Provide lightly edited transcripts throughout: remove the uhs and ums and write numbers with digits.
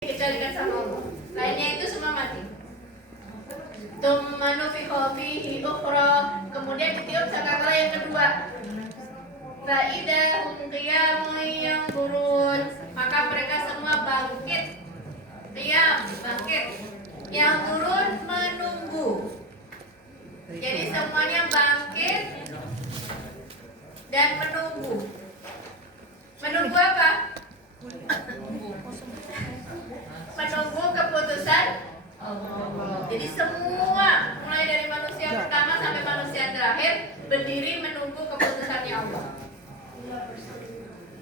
dikendalikan sama Allah. Lainnya itu semua mati. Tsumma nufikha fihi ukhra, kemudian ditiup sangkakala yang kedua. Fa idza hum qiyamun yanzurun, maka mereka semua bangkit. Qiyam, bangkit. Yang turun menunggu. Jadi semuanya bangkit dan menunggu. Menunggu apa? Menunggu keputusan Allah. Jadi semua mulai dari manusia pertama sampai manusia terakhir berdiri menunggu keputusannya Allah.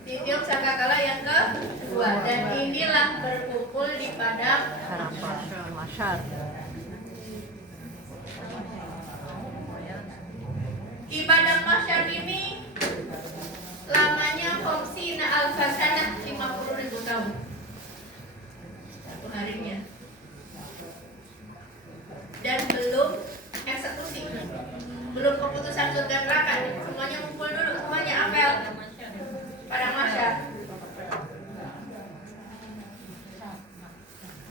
Ditiup sangkakala yang kedua, dan inilah berkumpul di padang mahsyar. Ibadah mahsyar ini lamanya Khamsina alfasanah, 50.000 tahun satu harinya, dan belum eksekusi, belum keputusan surga neraka. Semuanya kumpul dulu, semuanya apel padang mahsyar.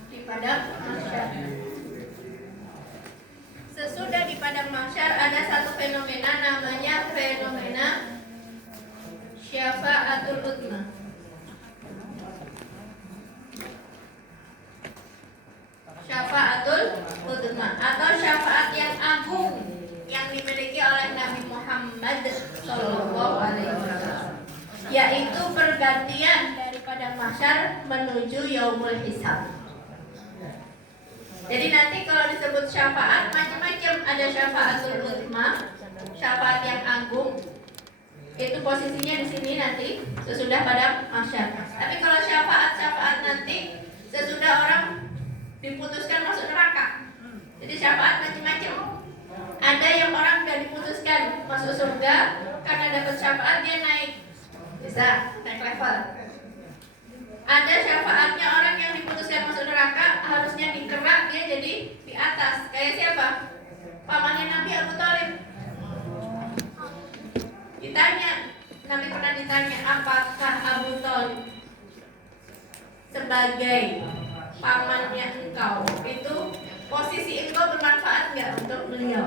Di padang mahsyar, sesudah di padang mahsyar ada satu fenomena, namanya fenomena syafa'atul uzma. Syafa'atul uzma atau syafaat yang agung yang dimiliki oleh Nabi Muhammad SAW, yaitu pergantian dari padang mahsyar menuju yaumul hisab. Jadi nanti kalau disebut syafaat macam-macam, ada syafa'atul uzma, syafaat yang agung. Itu posisinya di sini nanti sesudah padang mahsyar. Tapi kalau syafaat nanti sesudah orang diputuskan masuk neraka. Jadi syafaat macam-macam. Ada yang orang sudah diputuskan masuk surga, karena dapat syafaat dia naik, bisa naik level. Ada syafaatnya orang yang diputuskan masuk neraka, harusnya dikerak dia jadi di atas. Kayak siapa? Pamannya Nabi, Abu Thalib. Ditanya, Nabi pernah ditanya, apakah Abu Thalib sebagai pamannya engkau itu posisi engkau bermanfaat nggak untuk beliau?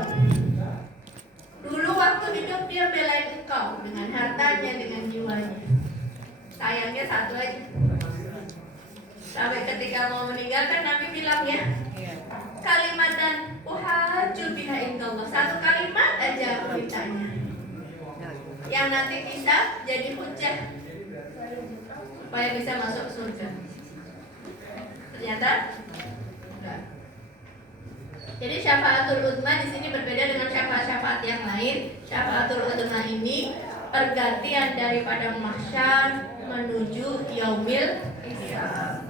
Dulu waktu hidup dia belain engkau dengan hartanya, dengan jiwanya. Sayangnya satu aja, sampai ketika mau meninggalkan Nabi bilang ya, kalimatan uhajju biha indallah, satu kalimat aja aku ditanya yang nanti bisa jadi hujah supaya bisa masuk surga. Ternyata enggak. Jadi syafaatul uzma di sini berbeda dengan syafaat-syafaat yang lain. Syafaatul uzma ini pergantian daripada mahsyar menuju yaumil hisab.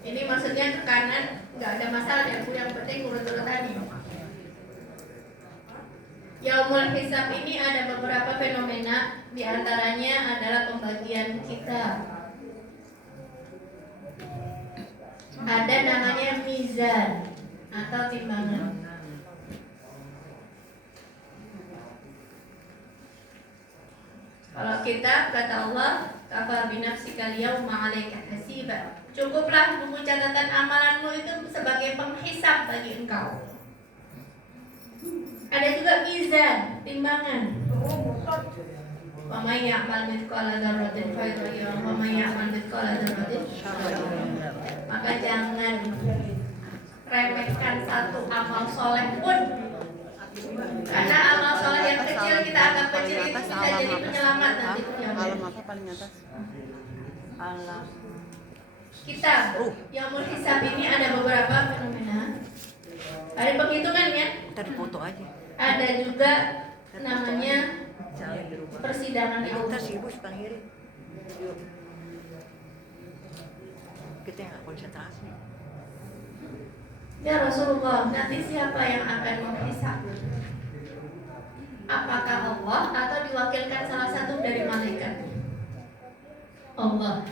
Ini maksudnya tekanan nggak ada masalah ya, yang penting urut-urut tadi. Yaumul hisab ini ada beberapa fenomena, diantaranya adalah pembagian kitab. Ada namanya mizan atau timbangan. Kalau kitab, kata Allah, kafa binafsika al-yawma 'alaika hasiba. Cukuplah buku catatan amalanmu itu sebagai penghisab bagi engkau. Ada juga mizan, timbangan. Wa may ya'mal mithqala dzarratin khairan yarah wa may ya'mal mithqala dzarratin syarran yarah. Maka jangan remehkan satu amal soleh pun, karena amal soleh yang kecil kita anggap kecil itu bisa jadi penyelamat nanti kiamat. Alam apa paling atas? Alam Kitab Yaumul Hisab ini ada beberapa fenomena. Ada penghitungannya. kita dipoto aja. Ada juga namanya persidangan Kita Allah. sibuk panggil. Yuk. Kita nggak konsentrasi. Ya Rasulullah, nanti siapa yang akan menghisab? Apakah Allah atau diwakilkan salah satu dari malaikat? Allah.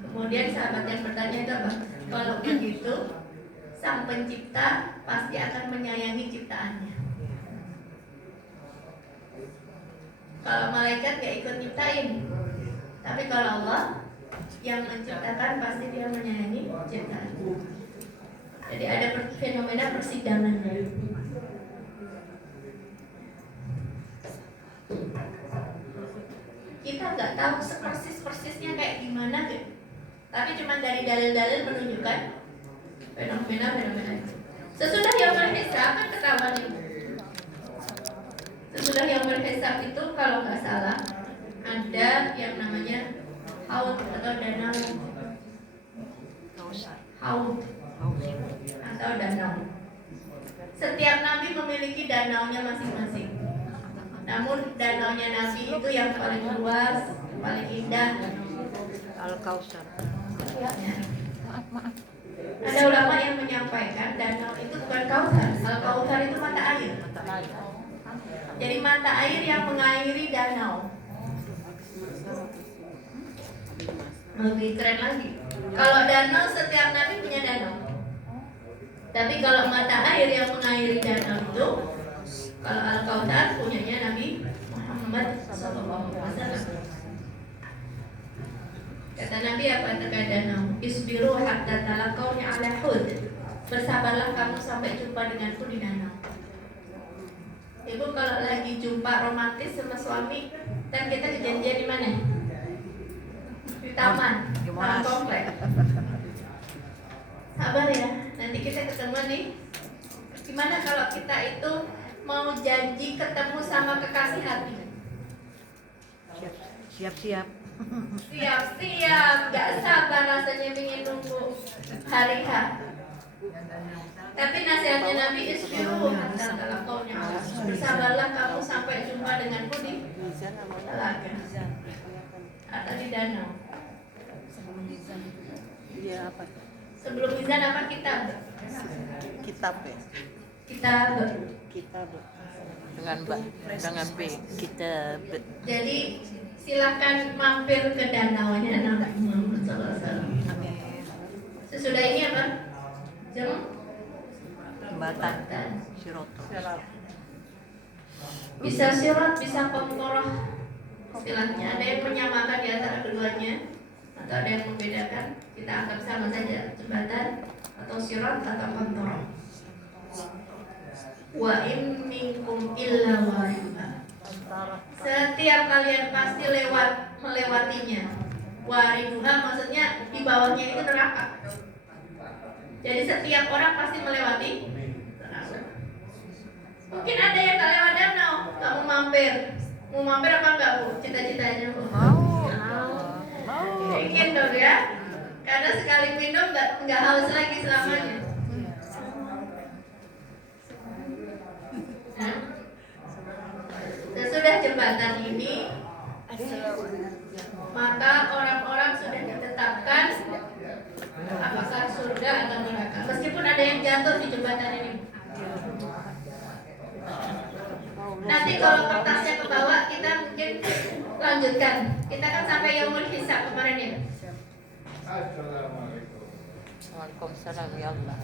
Kemudian sahabat yang bertanya itu apa? Kalau begitu, sang pencipta pasti akan menyayangi ciptaannya. Kalau malaikat gak ikut nyiptain. Tapi kalau Allah yang menciptakan, pasti dia menyayangi ciptaan. Jadi ada fenomena persidangannya. Kita nggak tahu persis-persisnya kayak gimana gitu. Tapi cuma dari dalil-dalil menunjukkan fenomena-fenomena itu. Sesudah yaumul hisab kan ketahuan itu. Sesudah yaumul hisab itu kalau nggak salah ada yang namanya haud atau danau. Haud atau danau. Setiap nabi memiliki danaunya masing-masing. Namun danaunya nabi itu yang paling luas, paling indah. Al-Kausar. Maaf. Ada ulama yang menyampaikan danau itu bukan kautsar. Al-Kautsar itu mata air. Jadi mata air yang mengairi danau. Lebih keren lagi. Kalau danau, setiap nabi punya danau. Tapi kalau mata air yang mengairi danau itu, kalau Al-Kautsar punyanya Nabi Muhammad SAW. Kata Nabi apa terkait danau? Isbiru hatta talaqawni ala hud. Bersabarlah kamu sampai jumpa denganku di danau. Ibu kalau lagi jumpa romantis sama suami, kan kita janjian di mana? Di taman, taman komplek. Sabar ya, nanti kita ketemu nih. Gimana kalau kita itu mau janji ketemu sama kekasih hati? Siap-siap. Siap-siap, gak sabar rasanya ingin nunggu hari H. Tapi nasihatnya Nabi isbiru hatta talaqawni. Bersabarlah kamu sampai jumpa denganku di telaga atau di danau. Iya apa? Sebelum izan apa kitab? Kitab ya. Kitab. Kitab. Dengan B. Kitab. Jadi silahkan mampir ke danaunya Nabi Muhammad SAW. Sesudah ini apa? Jembatan Siroto. Bisa sirat, bisa kontoroh. Istilahnya ada yang menyamakan di antara keduanya atau ada yang membedakan. Kita anggap sama saja, jembatan atau sirat atau kontoroh. Wa in minkum illa waridha. Setiap kalian pasti melewatinya. Wariduha maksudnya di bawahnya itu neraka. Jadi setiap orang pasti melewati neraka. Mungkin ada yang tak lewat danau, kamu mampir. Mau mampir apa enggak, Bu? Cita-citanya, Bu? Mau. Ingin dong ya. Karena sekali minum enggak haus lagi selamanya. Nah, sesudah jembatan ini, maka orang-orang sudah ditetapkan apakah surga atau neraka. Meskipun ada yang jatuh di jembatan ini. Nanti kalau kertasnya ke bawah, kita mungkin lanjutkan. Kita kan sampai yaumul hisab kemarin ya. Waalaikumsalam ya Allah.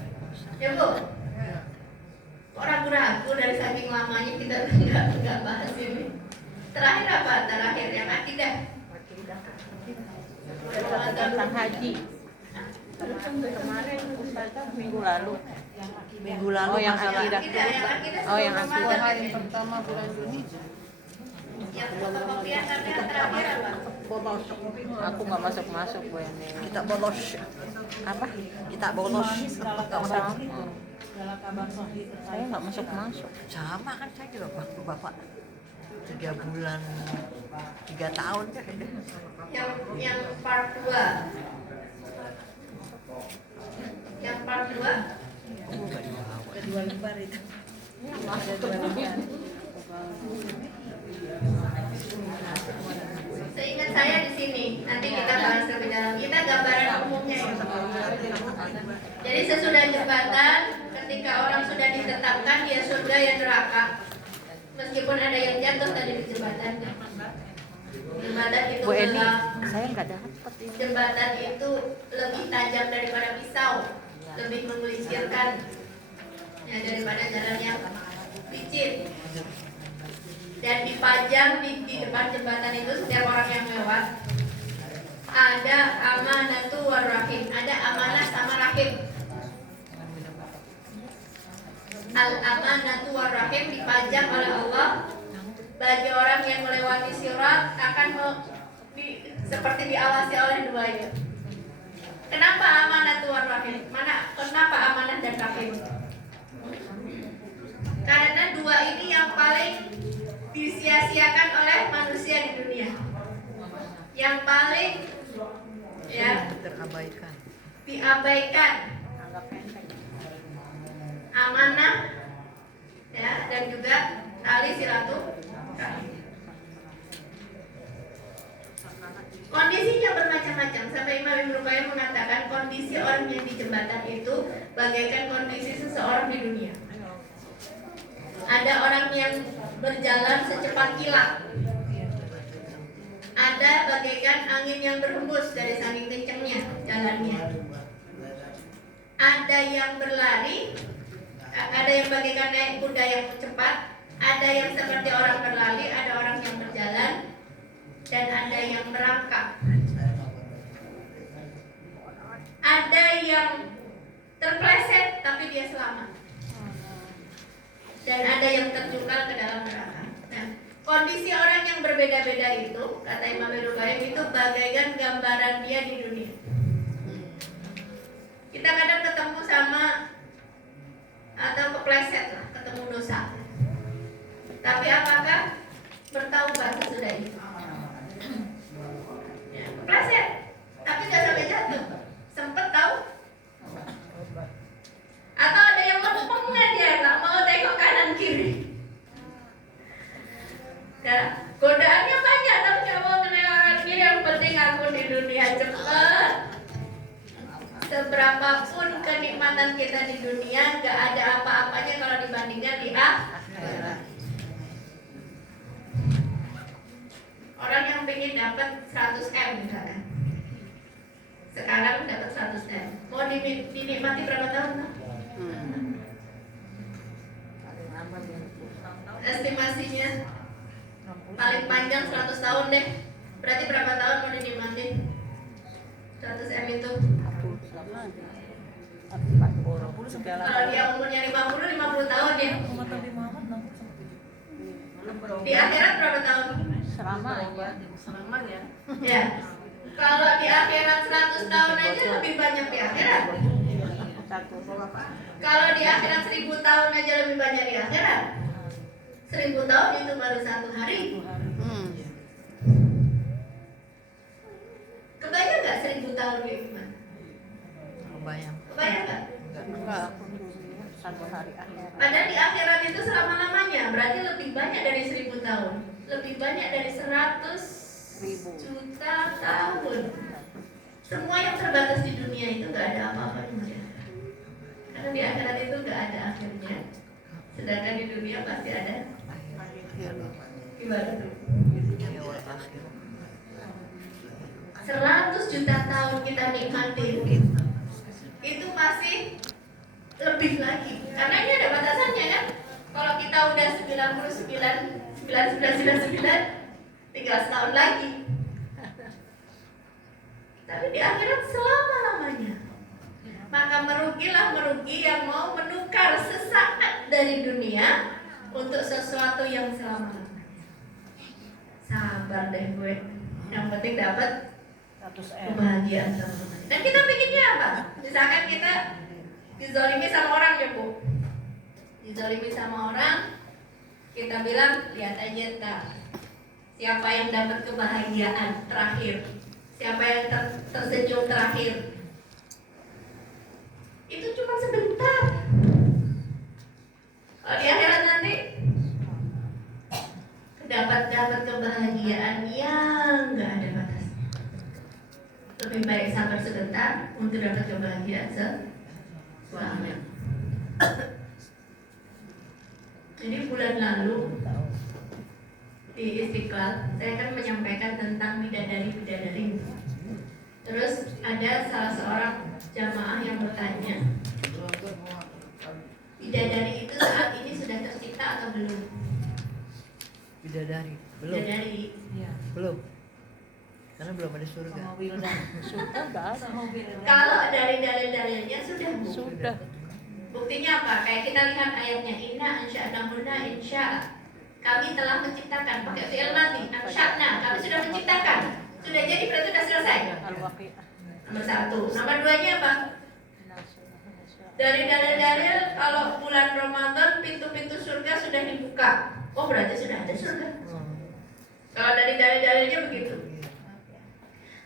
Ya Bu. Orang ragu dari saking lamanya kita nggak bahas ini. Terakhir apa? Terakhir yang akidah. Tentang haji. Kemarin Ustazah minggu lalu. Oh yang akidah. Oh yang akidah. Hari pertama bulan Juni. Yang fotokopiannya terakhir apa? Aku nggak masuk Bu ini. Kita bolos. Apa? Kita bolos. Nggak sama. Saya nggak masuk. Sama kan saya juga waktu bapak 3 bulan 3 tahun ya kayaknya. Yang part 2. Yang part 2. Kedua lembar itu. Seingat saya di sini. Nanti kita bahas lebih dalam. Kita gambaran umumnya ya. Jadi sesudah jembatan, ketika orang sudah ditetapkan dia surga ya neraka. Meskipun ada yang jatuh tadi di jembatan. Jembatan itu Bu Eni, gelap. saya nggak dapat ini. Jembatan itu lebih tajam daripada pisau, lebih menggelincirkan ya, daripada jalan yang licin. Dan dipajang kadang di depan jembatan itu setiap orang yang lewat ada amanatu warrahim, ada amanah sama rahim. Al amanatu warrahim dipajang oleh Allah bagi orang yang melewati sirat akan seperti diawasi oleh dua itu. Kenapa amanatu warrahim? Kenapa amanah dan rahim? Karena dua ini yang paling disia-siakan oleh manusia di dunia. Yang paling terabaikan. Diabaikan. Amanah dan juga tali silaturahim. Kondisinya bermacam-macam. Sampai Imam Ibnu Qayyim mengatakan kondisi orang yang di jembatan itu bagaikan kondisi seseorang di dunia. Ada orang yang berjalan secepat kilat. Ada bagaikan angin yang berhembus dari saking kencangnya jalannya. Ada yang berlari, ada yang bagaikan naik kuda yang cepat, ada yang seperti orang berlari, ada orang yang berjalan, dan ada yang merangkak. Ada yang terpleset tapi dia selamat. Dan ada yang terjungkal ke dalam neraka. Nah, kondisi orang yang berbeda-beda itu, kata Imam Ibnu Qayyim, itu bagaikan gambaran dia di dunia. Kita kadang ketemu sama atau kepleset lah, ketemu dosa. Tapi apakah bertaubat sesudah itu? Ya, kepleset, tapi nggak sampai jatuh. Sempet tahu? Atau ada yang lempengnya dia nggak mau tengok kanan kiri. Ya, godaannya banyak tapi nggak mau tengok kanan kiri. Yang penting aku di dunia cepat. Seberapapun kenikmatan kita di dunia, nggak ada apa-apanya kalau dibandingkan di akhirat. Orang yang pengen dapat 100 M misalnya, sekarang dapat 100 M, mau dinikmati berapa tahun? Estimasinya paling panjang 100 tahun deh. Berarti berapa tahun mau dinikmati 100 M itu? Kalau dia umurnya 50 tahun ya. Di akhirat berapa tahun? Selamanya. Ya. Kalau di akhirat 100 tahun aja lebih banyak di akhirat. Kalau di akhirat 1000 tahun aja lebih banyak di akhirat. 1000 tahun itu baru 1 hari. Kebayang nggak 1000 tahun kayak gimana? Kebayang. Kebayang nggak? Enggak. Satu hari akhirat. Padahal di akhirat itu selama-lamanya, berarti lebih banyak dari 1000 tahun. Lebih banyak dari 100 juta tahun. Semua yang terbatas di dunia itu nggak ada apa-apanya. Karena di akhirat itu nggak ada akhirnya. Sedangkan di dunia pasti ada. Gimana tuh? 100 juta tahun kita nikmatin, itu masih lebih lagi. Karena ini ada batasannya kan. Kalau kita udah 99 tinggal setahun lagi. Tapi di akhirat selama-lamanya. Maka merugi yang mau menukar sesaat dari dunia untuk sesuatu yang selama-lamanya. Sabar deh gue. Yang penting dapat kebahagiaan selama-lamanya. Dan kita pinginnya apa? Misalkan kita dizalimi sama orang ya Bu. Dizalimi sama orang, kita bilang lihat aja tak. Siapa yang dapat kebahagiaan terakhir? Siapa yang tersenyum terakhir? Itu cuma sebentar. Kalau di akhirat nanti dapat kebahagiaan yang nggak ada batasnya. Lebih baik sabar sebentar untuk dapat kebahagiaan selamanya. Jadi bulan lalu di Istiqlal saya kan menyampaikan tentang bidadari. Terus ada salah seorang jamaah yang bertanya, bidadari itu saat ini sudah tercipta atau belum? Bidadari. Belum. Bidadari. Iya. Belum. Karena belum ada surga. Sama Wildan. Sudah enggak ada. Kalau dari dalil-dalilnya sudah Bu. Sudah. Buktinya apa? Kayak kita lihat ayatnya, inna ansha'nahunna insya'a. Kami telah menciptakan, pakai fi'il madhi, ansha'na, kami sudah menciptakan. Sudah jadi berarti sudah selesai. Al-Waqi'ah. Nomor 1. Nomor 2-nya apa? Dari dalil-dalil kalau bulan Ramadan pintu-pintu surga sudah dibuka. Oh berarti sudah ada surga. Kalau dari dalil-dalilnya begitu.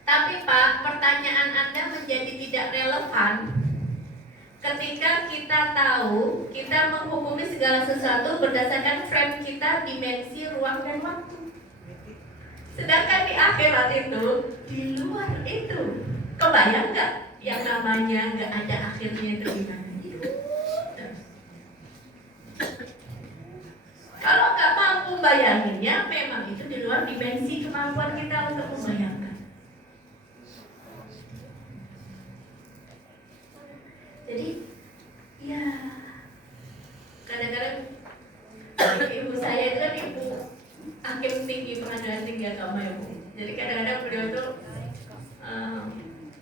Tapi Pak, pertanyaan Anda menjadi tidak relevan ketika kita tahu kita menghukumi segala sesuatu berdasarkan frame kita, dimensi, ruang, dan waktu. Sedangkan di akhirat itu, di luar itu, kebayang nggak yang namanya nggak ada akhirnya itu gimana? Kalau nggak mampu bayanginnya, memang itu di luar dimensi kemampuan kita untuk membayangkan. Jadi, ya kadang-kadang ibu saya itu kan ibu hakim tinggi pengadilan tinggi agama ya Bu. Jadi kadang-kadang beliau tuh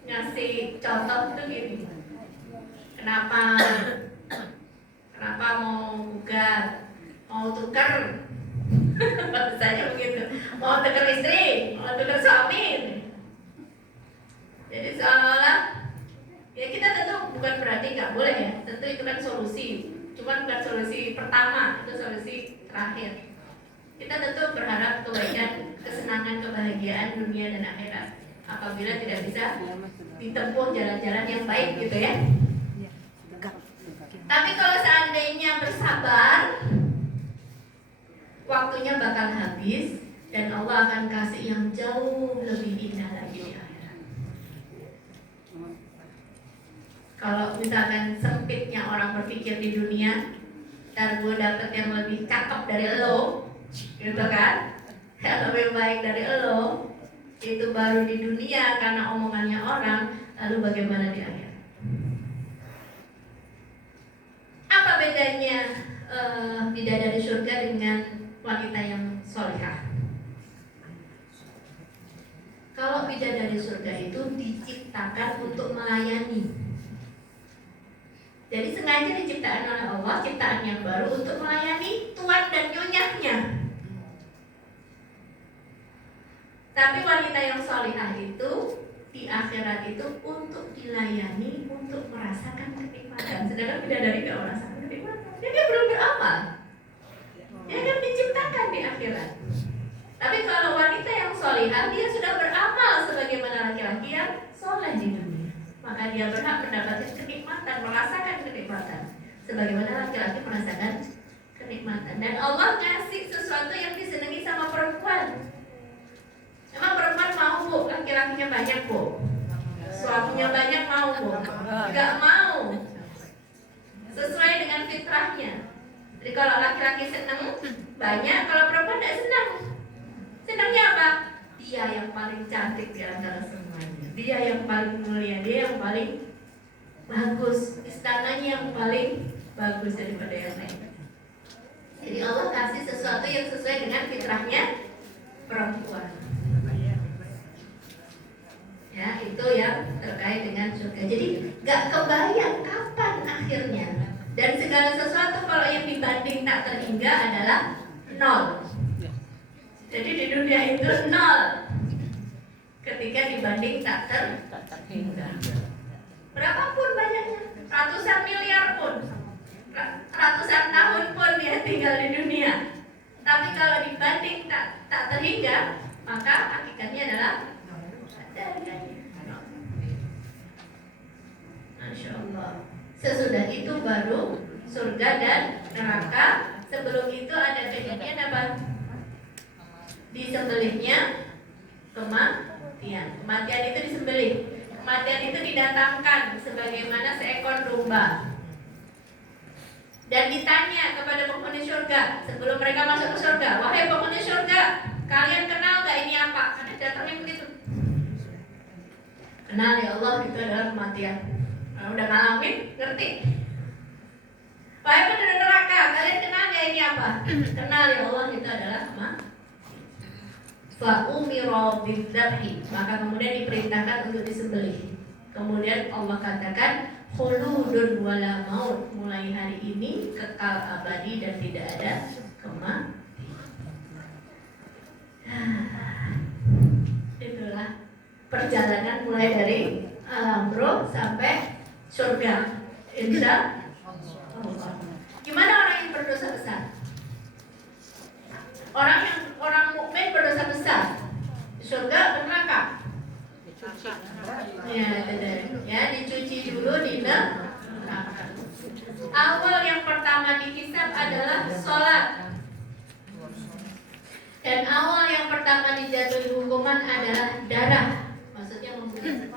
ngasih contoh tuh gini. Kenapa mau gugat, mau tukar, bahasanya begitu, mau tukar istri, mau tukar suami. Jadi seolah-olah ya kita tentu bukan berarti nggak boleh ya, tentu itu kan solusi, cuman bukan solusi pertama, itu solusi terakhir. Kita tentu berharap kebaikan, kesenangan, kebahagiaan dunia dan akhirat. Apabila tidak bisa ditempuh jalan-jalan yang baik gitu ya. Tapi kalau seandainya bersabar, waktunya bakal habis dan Allah akan kasih yang jauh lebih indah lagi di akhirat. Kalau misalkan sempitnya orang berpikir di dunia, ntar gue dapet yang lebih cakep dari lo, gitu kan? Yang lebih baik dari lo, itu baru di dunia karena omongannya orang. Lalu bagaimana di akhirat? Apa bedanya bidadari surga dengan wanita yang solehah? Kalau bidadari surga itu diciptakan untuk melayani. Jadi sengaja diciptakan oleh Allah, ciptaan yang baru untuk melayani tuan dan nyonyahnya. Tapi wanita yang solehah itu di akhirat itu untuk dilayani, untuk merasakan kenikmatan. Sedangkan bidadari tidak merasakan kenikmatan. Dia belum beramal. Dia kan diciptakan di akhirat. Tapi kalau wanita yang solehah, dia sudah beramal sebagaimana laki-laki yang soleh di dunia. Maka dia berhak mendapatkan kenikmatan, merasakan kenikmatan sebagaimana laki-laki merasakan kenikmatan. Dan Allah ngasih sesuatu yang disenangi sama perempuan. Emang perempuan mau Bu, laki-lakinya banyak Bu? Suaminya banyak mau Bu? Enggak mau. Sesuai dengan fitrahnya. Jadi kalau laki-laki senang banyak, kalau perempuan tidak senang. Senangnya apa? Dia yang paling cantik di antara semuanya. Dia yang paling mulia, dia yang paling bagus. Istananya yang paling bagus daripada yang lain. Jadi Allah kasih sesuatu yang sesuai dengan fitrahnya perempuan. Ya, itu yang terkait dengan surga. Jadi gak kebayang kapan akhirnya. Dan segala sesuatu kalau yang dibanding tak terhingga adalah nol. Jadi di dunia itu nol ketika dibanding tak terhingga. Berapapun banyaknya, ratusan miliar pun, ratusan tahun pun dia tinggal di dunia. Tapi kalau dibanding tak terhingga, maka hakikatnya adalah Masya Allah. Sesudah itu baru surga dan neraka. Sebelum itu ada kejadian apa? Disembelihnya kematian. Kematian itu disembelih. Kematian itu didatangkan sebagaimana seekor domba. Dan ditanya kepada penghuni surga sebelum mereka masuk ke surga, wahai penghuni surga, kalian kenal gak ini apa? Karena datangnya begitu. Kenal ya Allah, itu adalah kematian. Nah, udah ngalamin, ngerti? Wahai penduduk neraka, kalian kenal gak ini apa? Kenal ya Allah, itu adalah fa umira bidzabhi, maka kemudian diperintahkan untuk disembelih. Kemudian Allah katakan khuludun wala maut, mulai hari ini kekal abadi dan tidak ada kematian. Itulah perjalanan mulai dari alam roh sampai surga, insya Allah. Gimana orang yang berdosa besar? Orang mukmin berdosa besar, surga atau neraka? Ya, dicuci dulu di neraka. Awal yang pertama dihisab adalah sholat, dan awal yang pertama dijatuhi hukuman adalah darah. Maksudnya membunuh.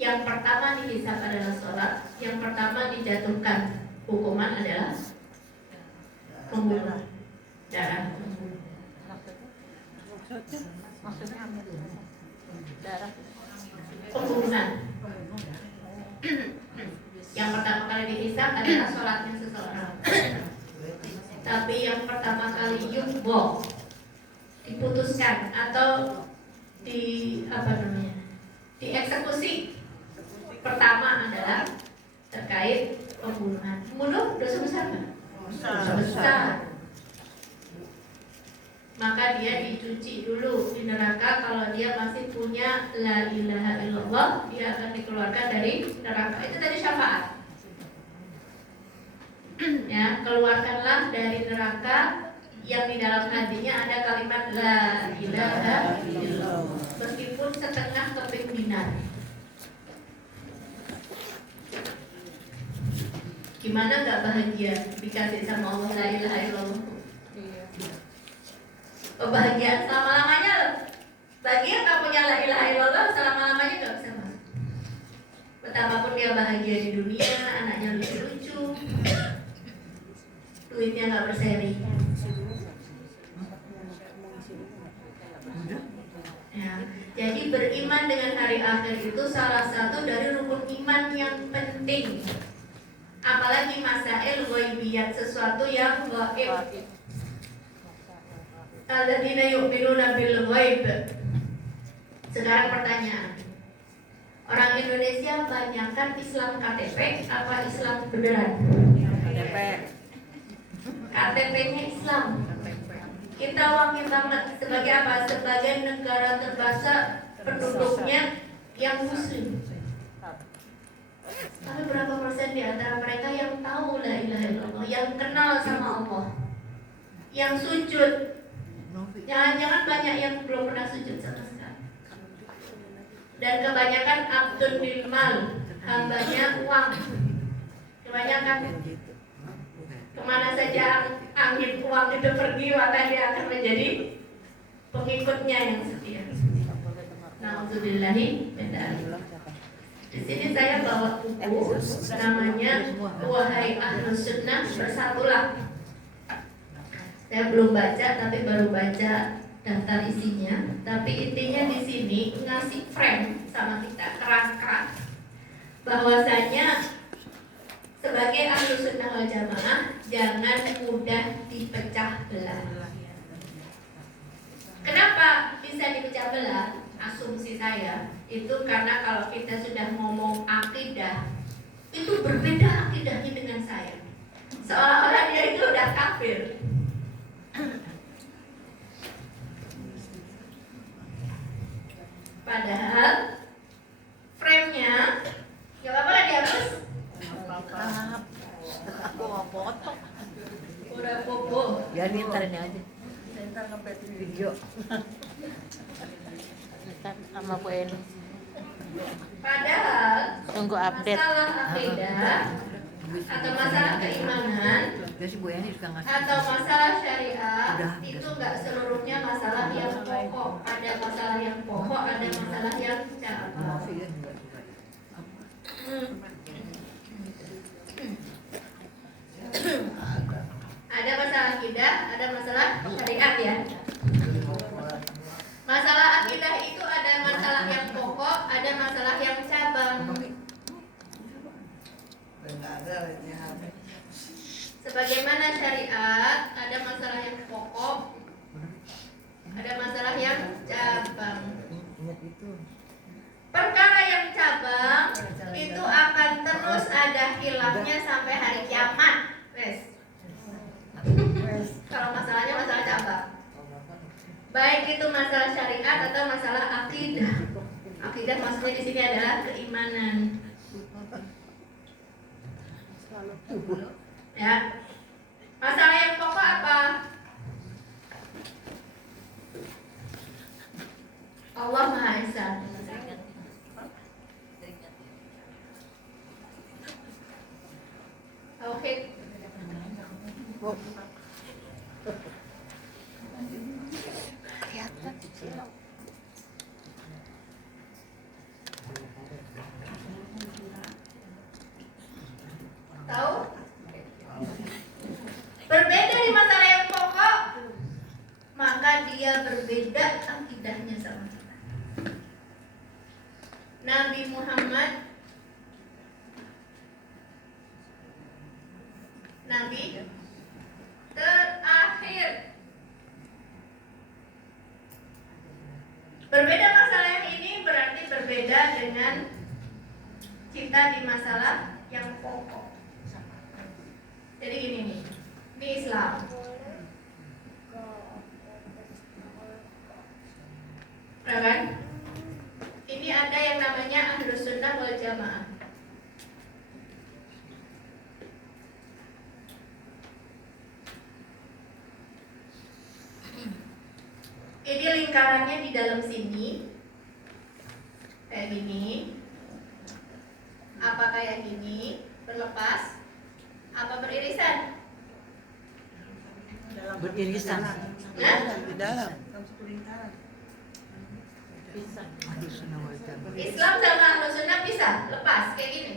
Yang pertama dihisab adalah sholat, yang pertama dijatuhkan hukuman adalah membunuh, darah. Maksudnya darah Pembunuhan. Yang pertama kali dihisab adalah sholatnya seseorang. Tapi yang pertama kali yukbo, diputuskan atau dieksekusi pertama adalah terkait pembunuhan. Membunuh dosa besar nggak? Dosa besar. Maka dia dicuci dulu di neraka. Kalau dia masih punya la ilaha illallah, dia akan dikeluarkan dari neraka. Itu tadi syafaat. Ya, keluarkanlah dari neraka yang di dalam hatinya ada kalimat la ilaha illallah, meskipun setengah keping dinar. Gimana nggak bahagia dikasih sama Allah la ilaha illallah? Kebahagiaan selama-lamanya loh. Bagi yang gak punya la ilaha illallah, selama-lamanya gak bisa masuk. Betapapun dia bahagia di dunia, anaknya lucu-lucu, duitnya gak berseri. Ya, jadi beriman dengan hari akhir itu salah satu dari rukun iman yang penting. Apalagi masail ghaibiyat, sesuatu yang gaib. Alladzina yu'minuna bil ghaib. Sekarang pertanyaan, orang Indonesia banyakkan Islam KTP apa Islam beneran? KTP. KTP-nya Islam. Kita wangi banget sebagai apa? Sebagai negara terbesar penduduknya yang Muslim. Tapi berapa persen di antara mereka yang tahu la ilaha illallah, yang kenal sama Allah, yang sujud? Jangan-jangan banyak yang belum pernah sujud sama sekali. Dan kebanyakan abdun bil mal, hambanya uang. Kebanyakan kemana saja angin uang itu pergi, maka dia akan menjadi pengikutnya yang setia. Na'udzubillahi min dzalik. Di sini saya bawa buku namanya Wahai Ahlus Sunnah Bersatulah. Saya belum baca, tapi baru baca daftar isinya. Tapi intinya di sini ngasih frame sama kita, kerangka bahwasanya sebagai Ahlus Sunnah wal Jamaah jangan mudah dipecah belah. Kenapa bisa dipecah belah? Asumsi saya itu karena kalau kita sudah ngomong akidah, itu berbeda akidahnya dengan saya. Seolah-olah dia itu udah kafir. Padahal frame-nya gak apa-apa lah dihapus. Aku mau foto. Udah bobo. Ya ini ntar ini aja. Ntar nge video. Ntar sama Bu Eni. Padahal Tunggu update. masalah akidah atau masalah keimanan Dia si Bu Yani suka ngasih. atau masalah syariat Udah. itu nggak seluruhnya masalah yang pokok. Ada masalah yang pokok, ada masalah yang cabang. Maaf ya juga suka. Ada masalah akidah, ada masalah syariat ya. Masalah akidah itu ada masalah yang pokok, ada masalah yang cabang. Sebagaimana syariat ada masalah yang pokok, Kalau masalahnya masalah cabang. Baik itu masalah syariat atau masalah akidah. Akidah maksudnya di sini adalah keimanan. Ya. Masalah yang pokok apa? Allah Maha Esa. Tauhid. Kelihatan silau. Tahu? Berbeda di masalah yang pokok, maka dia berbeda akidahnya sama kita. Nabi Muhammad, Nabi terakhir. Berbeda masalah yang ini berarti berbeda dengan kita di masalah yang pokok. Jadi gini nih, ini Islam. Nah kan? Ini ada yang namanya Ahlus Sunnah wal Jamaah. Ini lingkarannya di dalam sini kayak gini. Apa kayak gini? Berlepas? Apa beririsan? Beririsan. Nah, Di dalam. Ahlus Sunnah wal Jamaah. Islam sama Ahlus Sunnah bisa lepas kayak gini.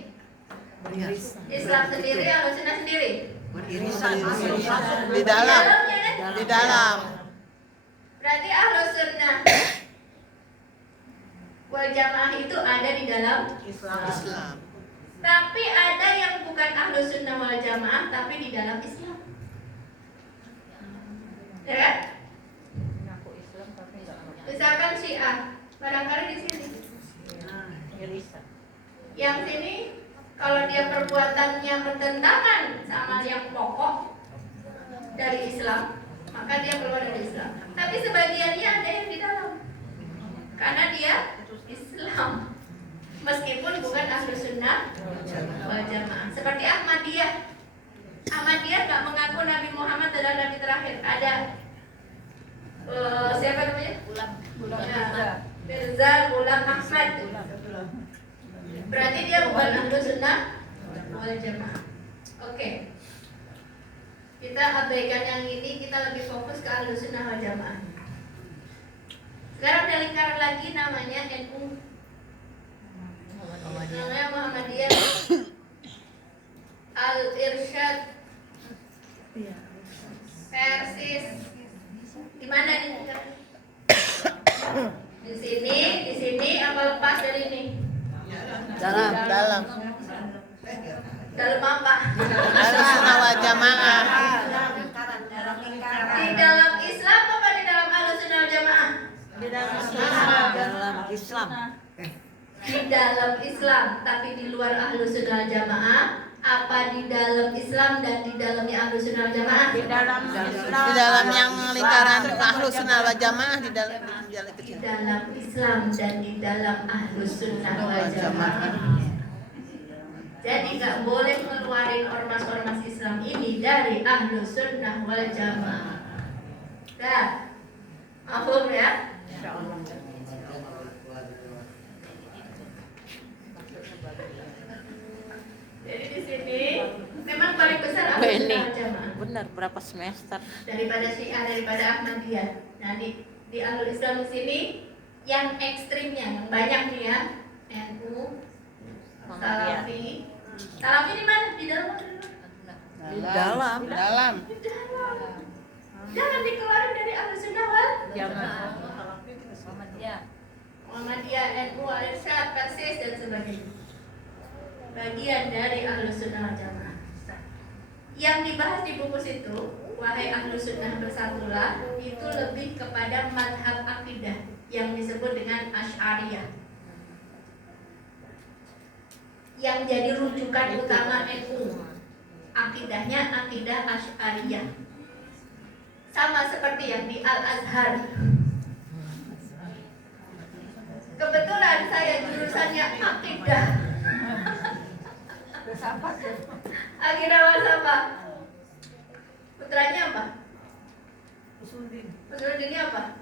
Islam sendiri, Ahlus Sunnah sendiri. Beririsan. Di dalam. Dalamnya kan? Di dalam. Berarti Ahlus Sunnah wal Jamaah itu ada di dalam Islam. Tapi ada yang bukan Ahlus Sunnah wal Jamaah tapi di dalam Islam. Ya kan? Misalkan Syiah, barangkali di sini. Yang sini kalau dia perbuatannya bertentangan sama yang pokok dari Islam, maka dia keluar dari Islam. Tapi sebagiannya ada yang di dalam, karena dia Islam, meskipun bukan Ahlus Sunnah wal Jamaah. Seperti Ahmadiyah. Ahmadiyah nggak mengaku Nabi Muhammad adalah Nabi terakhir. Ada siapa namanya? Ya, Mirza Ghulam Ahmad. Berarti dia bukan Ahlus Sunnah wal Jamaah. Oke. Kita abaikan yang ini, kita lebih fokus ke Ahlus Sunnah wal Jamaah. Sekarang ada lingkaran lagi namanya NU. Namanya Muhammadiyah Al-Irsyad Persis. Di mana nih? Di sini apa lepas dari ini? Dalam. Dalam. Dalam apa? Ahlus Sunnah wal Jamaah. Di dalam Islam apa di dalam Ahlus Sunnah wal Jamaah? Dalam Islam. Di dalam Islam, tapi di luar Ahlus Sunnah wal Jamaah. Apa di dalam Islam dan di dalamnya Ahlus Sunnah wal Jamaah? Di dalam Islam. Di dalam yang lingkaran Ahlus Sunnah wal Jamaah di dalam Di dalam Islam dan di dalam Ahlus Sunnah wal Jamaah. Jadi nggak boleh ngeluarin ormas-ormas Islam ini dari Ahlus Sunnah wal Jamaah. Dah, mahfum ya? Jadi di sini memang paling besar Ahlus Ini Sunnah wal Jamaah. benar berapa semester? Daripada Syiah, daripada Ahmadiyah. Nah di Ahlul Islam di sini yang ekstrimnya, yang banyak nih ya, NU, Salafi. Salafi di mana? Di dalam atau di luar? Di dalam. Dalam. Di dalam. Jangan dikeluarin dari Ahlus Sunnah wal Jamaah. Muhammadiyah, NU, Al-Irsyad, Persis dan sebagainya. Bagian dari Ahlus Sunnah wal Jamaah. Yang dibahas di buku situ, wahai Ahlus Sunnah bersatulah, itu lebih kepada madhab akidah yang disebut dengan Asy'ariyah. Yang jadi rujukan utama NU, akidahnya akidah Asy'ariyah. sama seperti yang di Al-Azhar. Kebetulan saya jurusannya akidah. Akidah falsafah. Putranya apa? Usuluddin ini apa?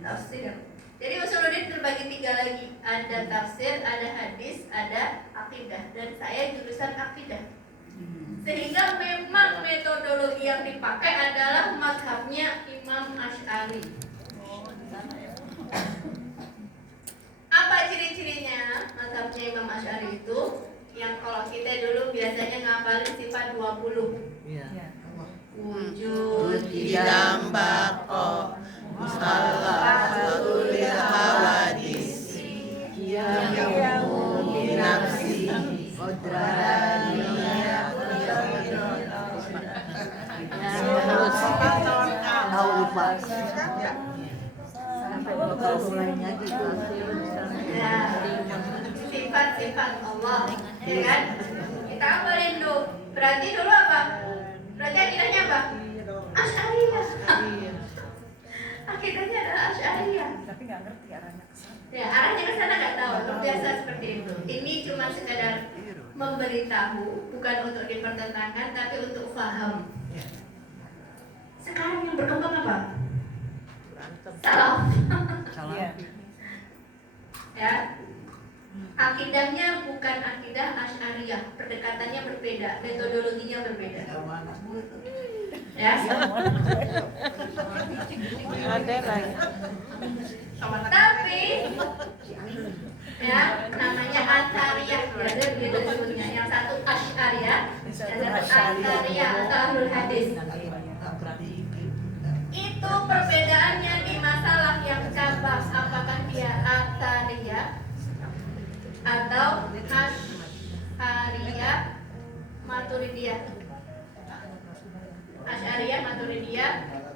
Tafsir. Jadi usuluddin terbagi 3 lagi. Ada tafsir, ada hadis, ada akidah. Dan saya jurusan akidah. Sehingga memang metodologi yang dipakai adalah mazhabnya Imam Asy'ari. Apa ciri-cirinya mazhabnya Imam Asy'ari itu? Yang kalau kita dulu biasanya ngapalin sifat 20. Iya. Wujud, Idam bako Musallafatul hawadis Yamu binafsi Qadraniyah Tahu lupa. Sampai bakal mulainya gitu. ya, sifat-sifat Allah, ya kan? Kita apalin dulu. Berarti dulu apa? Berarti akidahnya apa? Asy'ariyah. Akidahnya adalah Asy'ariyah. Tapi nggak ngerti arahnya ke sana. Ya, arahnya ke sana nggak tahu. Biasa seperti itu. Ini cuma sekadar memberitahu, bukan untuk dipertentangkan, tapi untuk paham. Sekarang yang berkembang apa? Salaf. Salah. Ya. Akidahnya bukan akidah Asy'ariyah, pendekatannya berbeda, metodologinya berbeda. Ya. Ada lagi. Tapi ya namanya Athariyah, ya gitu disebutnya. Yang satu Asy'ariyah, yang satu Athariyah atau Ahlul Hadis. Itu perbedaannya di masalah yang cabang, apakah dia Athariyah atau Asy'ariyah Maturidiyah. Asy'ariyah Maturidiyah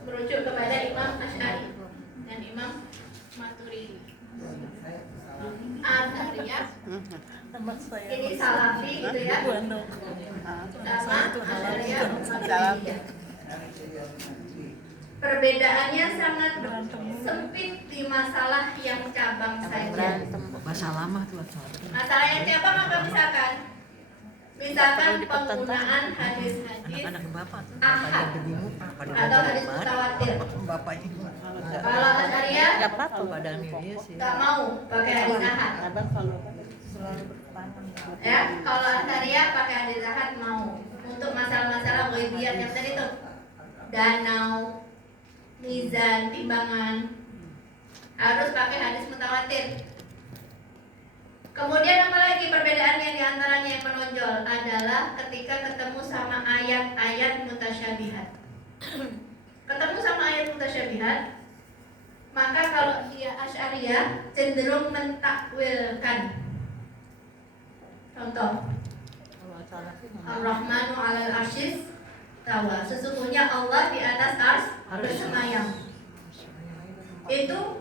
merujuk kepada Imam Asy'ari dan Imam Maturidi. Athariyah ini Salafi gitu ya, sama Asy'ariyah Maturidiyah. Perbedaannya sangat sempit di masalah yang cabang saja. Bahasa lama tuh. Masalah yang cabang apa misalkan penggunaan hadis-hadis Anak bapak tuh. ahad atau hadis mutawatir. Bapaknya. Kalau Asy'ariyah Badan ini sih. nggak mau pakai hadis ahad. Ya, kalau Asy'ariyah pakai hadis ahad mau. Untuk masalah-masalah ghaibiyat yang tadi tuh, danau, mizan, timbangan, harus pakai hadis mutawatir. Kemudian apa lagi perbedaannya di antaranya yang menonjol adalah ketika ketemu sama ayat-ayat mutasyabihat. Ketemu sama ayat mutasyabihat, maka kalau dia Asy'ariyah cenderung mentakwilkan. Contoh, Ar-Rahmanu 'alal 'arsyis tawa. Sesungguhnya Allah di atas ars bersemayam. Itu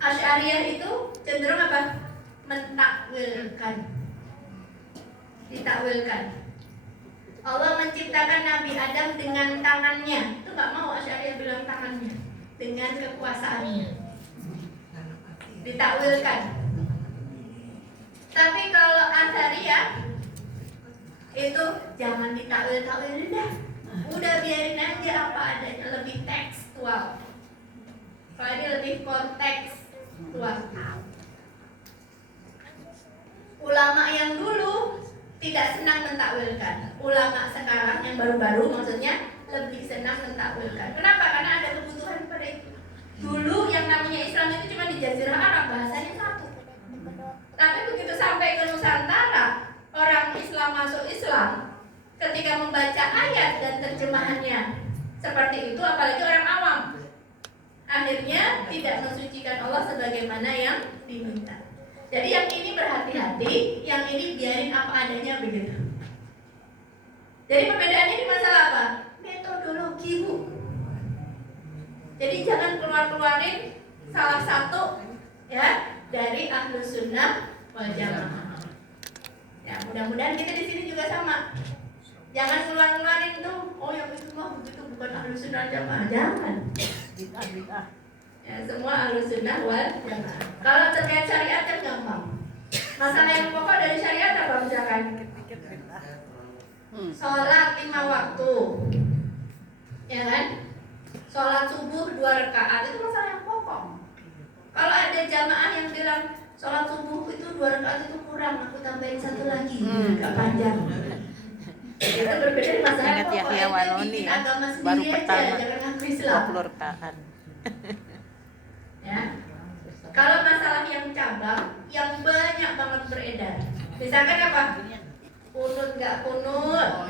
Asy'ariyah itu cenderung apa? Mentakwilkan. Ditakwilkan. Allah menciptakan Nabi Adam dengan tangannya. Itu nggak mau Asy'ariyah bilang tangannya, dengan kekuasaannya. Ditakwilkan. Tapi kalau Asy'ariyah itu jangan ditakwil-takwilin dah. Udah biarin aja apa adanya, lebih tekstual. Kalau ini lebih kontekstual. Ulama yang dulu tidak senang mentakwilkan. Ulama sekarang yang baru-baru maksudnya lebih senang mentakwilkan. Kenapa? Karena ada kebutuhan pada itu. Dulu yang namanya Islam itu cuma di Jazirah Arab, bahasanya satu. Tapi begitu sampai ke Nusantara, orang Islam masuk Islam, ketika membaca ayat dan terjemahannya seperti itu, apalagi orang awam, akhirnya tidak mensucikan Allah sebagaimana yang diminta. Jadi yang ini berhati-hati, yang ini biarin apa adanya begitu. Jadi perbedaannya di masalah apa? Metodologi, Bu. Jadi jangan keluarin salah satu ya dari Ahlus Sunnah wal Jamaah. Ya, mudah-mudahan kita di sini juga sama. Jangan keluarin tuh, oh yang itu mah begitu bukan ahlus sunnah jamaah, jangan. Bid'ah. Ya, semua ahlus sunnah wal jamaah. Kalau terkait syariat kan gampang. Masalah yang pokok dari syariat apa misalkan? Sholat 5 waktu, ya kan? Sholat subuh 2 rakaat itu masalah yang pokok. Kalau ada jamaah yang bilang sholat subuh itu 2 rakaat itu kurang, aku tambahin 1 lagi, nggak panjang. Itu berbeda dari masalah yang Ingat pokok. Yahya Waloni Bikin ya, agama baru sendiri aja, pertama jangan ngaku Islam. 20 rakaat. Ya. Kalau masalah yang cabang, yang banyak banget beredar, misalkan apa? Kunut nggak kunut,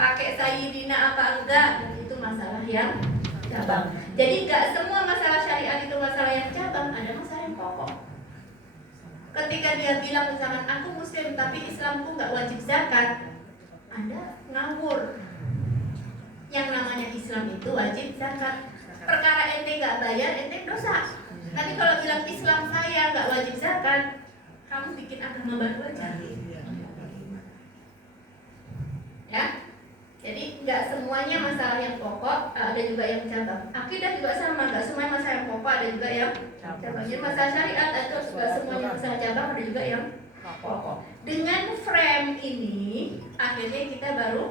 pakai sayyidina apa enggak, itu masalah yang cabang. Jadi nggak semua masalah syariat itu masalah yang cabang, ada masalah yang pokok. Ketika dia bilang misalkan aku muslim tapi Islamku nggak wajib zakat, Anda ngawur. Yang namanya Islam itu wajib zakat. Perkara ente nggak bayar, ente dosa. Tapi kalau bilang Islam saya nggak wajib zakat, kamu bikin agama baru aja. Ya, jadi nggak semuanya masalah yang pokok, ada juga yang cabang. Akidah juga sama, nggak semuanya masalah yang pokok, ada juga yang cabang. Jadi masalah syariat itu nggak semuanya masalah cabang, ada juga yang pokok. Dengan frame ini, akhirnya kita baru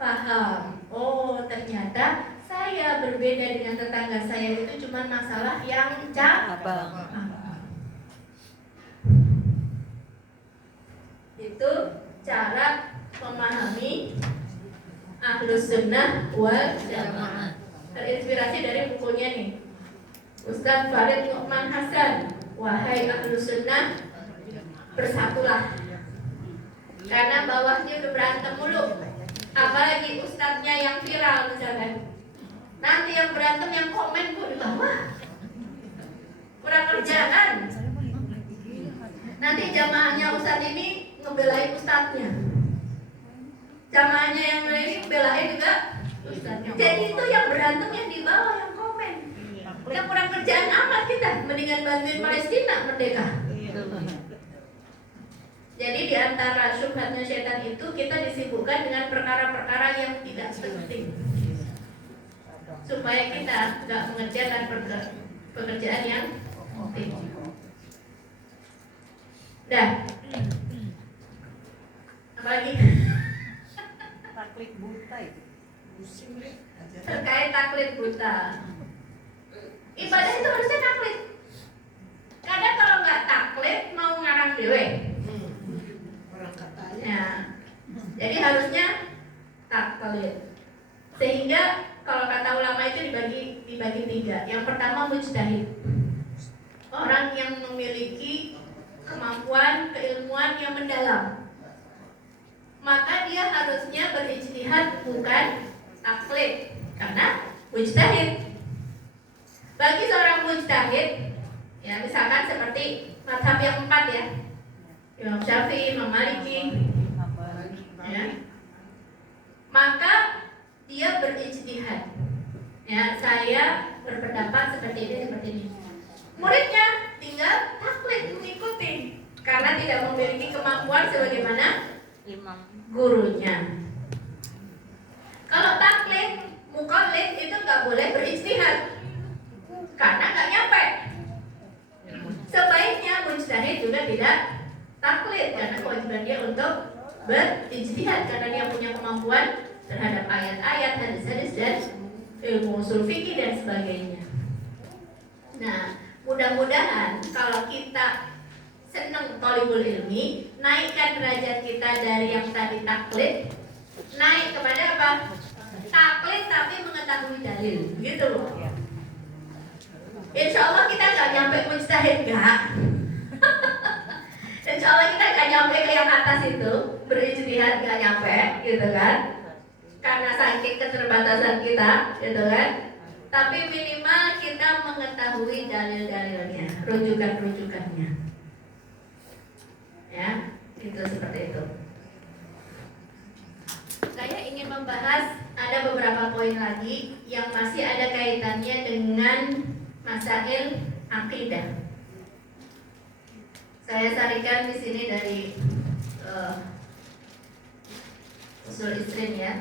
paham. Oh, ternyata saya berbeda dengan tetangga saya itu cuma masalah yang cabang. Itu cara memahami Ahlus Sunnah wal Jamaah. Terinspirasi dari bukunya nih, Ustaz Farid Nu'man Hasan, Wahai Ahlus Sunnah, bersatulah. Karena bawahnya udah berantem mulu. Apalagi ustadznya yang viral misalkan. Nanti yang berantem yang komen bu di bawah. Kurang kerjaan. Nanti jamaahnya ustadz ini ngebelain ustadznya. Jamaahnya yang lain belain juga ustadznya. Jadi itu yang berantem yang di bawah yang komen. Kita kurang kerjaan amat kita. Mendingan bantuin Palestina merdeka. Jadi di antara syubhatnya setan itu kita disibukkan dengan perkara-perkara yang tidak penting, supaya kita nggak mengerjakan pekerjaan yang penting. Dah, apalagi Taklid buta itu. terkait taklid buta. Ibadah itu harusnya taklid. Kadang kalau nggak taklid mau ngarang dewe. Ya, jadi harusnya taklid. Sehingga kalau kata ulama itu dibagi 3. Yang pertama mujtahid, orang yang memiliki kemampuan keilmuan yang mendalam, maka dia harusnya berijtihad bukan taklid, karena mujtahid. Bagi seorang mujtahid, ya misalkan seperti mazhab yang 4 ya, Imam Syafi'i, Imam Maliki, ya, maka dia berijtihad. Ya, saya berpendapat seperti ini. Muridnya tinggal taklid mengikuti, karena tidak memiliki kemampuan sebagaimana Imam gurunya. Kalau taklid, muqallid itu nggak boleh berijtihad, karena nggak nyampe. Sebaiknya mujtahid juga tidak taklid, karena kewajiban dia untuk berijtihad, karena dia punya kemampuan terhadap ayat-ayat, hadis-hadis dan ilmu usul fikih dan sebagainya. Nah, mudah-mudahan kalau kita senang thalibul ilmi, naikkan derajat kita dari yang tadi taklid, naik kepada apa? Taklid tapi mengetahui dalil, gitu loh. Insya Allah kita nggak nyampe mujtahid, nggak. Insya Allah kita nggak nyampe ke yang atas itu, berijtihad nggak nyampe, gitu kan? Karena saking keterbatasan kita, gitu kan? Tapi minimal kita mengetahui dalil-dalilnya, rujukan-rujukannya. Ya, itu seperti itu. Saya ingin membahas ada beberapa poin lagi yang masih ada kaitannya dengan masail akidah. Saya sarikan di sini dari usul Isrin ya.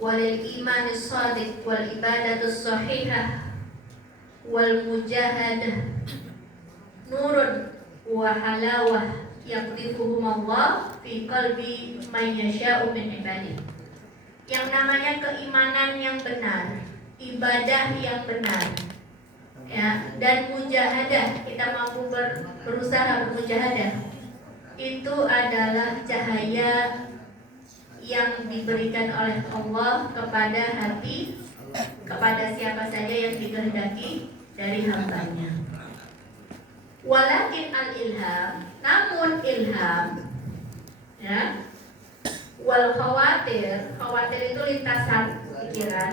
walil imanis shadiq wal ibadatus shahihah wal mujahadah nurun wa halawah yaqdhifuhum Allah fi qalbi man yasha'u min ibadihi. Yang namanya keimanan yang benar, ibadah yang benar, ya, dan mujahadah, kita mampu berusaha bermujahadah, itu adalah cahaya yang diberikan oleh Allah kepada hati, kepada siapa saja yang dikehendaki dari hambanya. Walakin al-ilham, namun ilham, ya, wal khawatir, khawatir itu lintasan pikiran,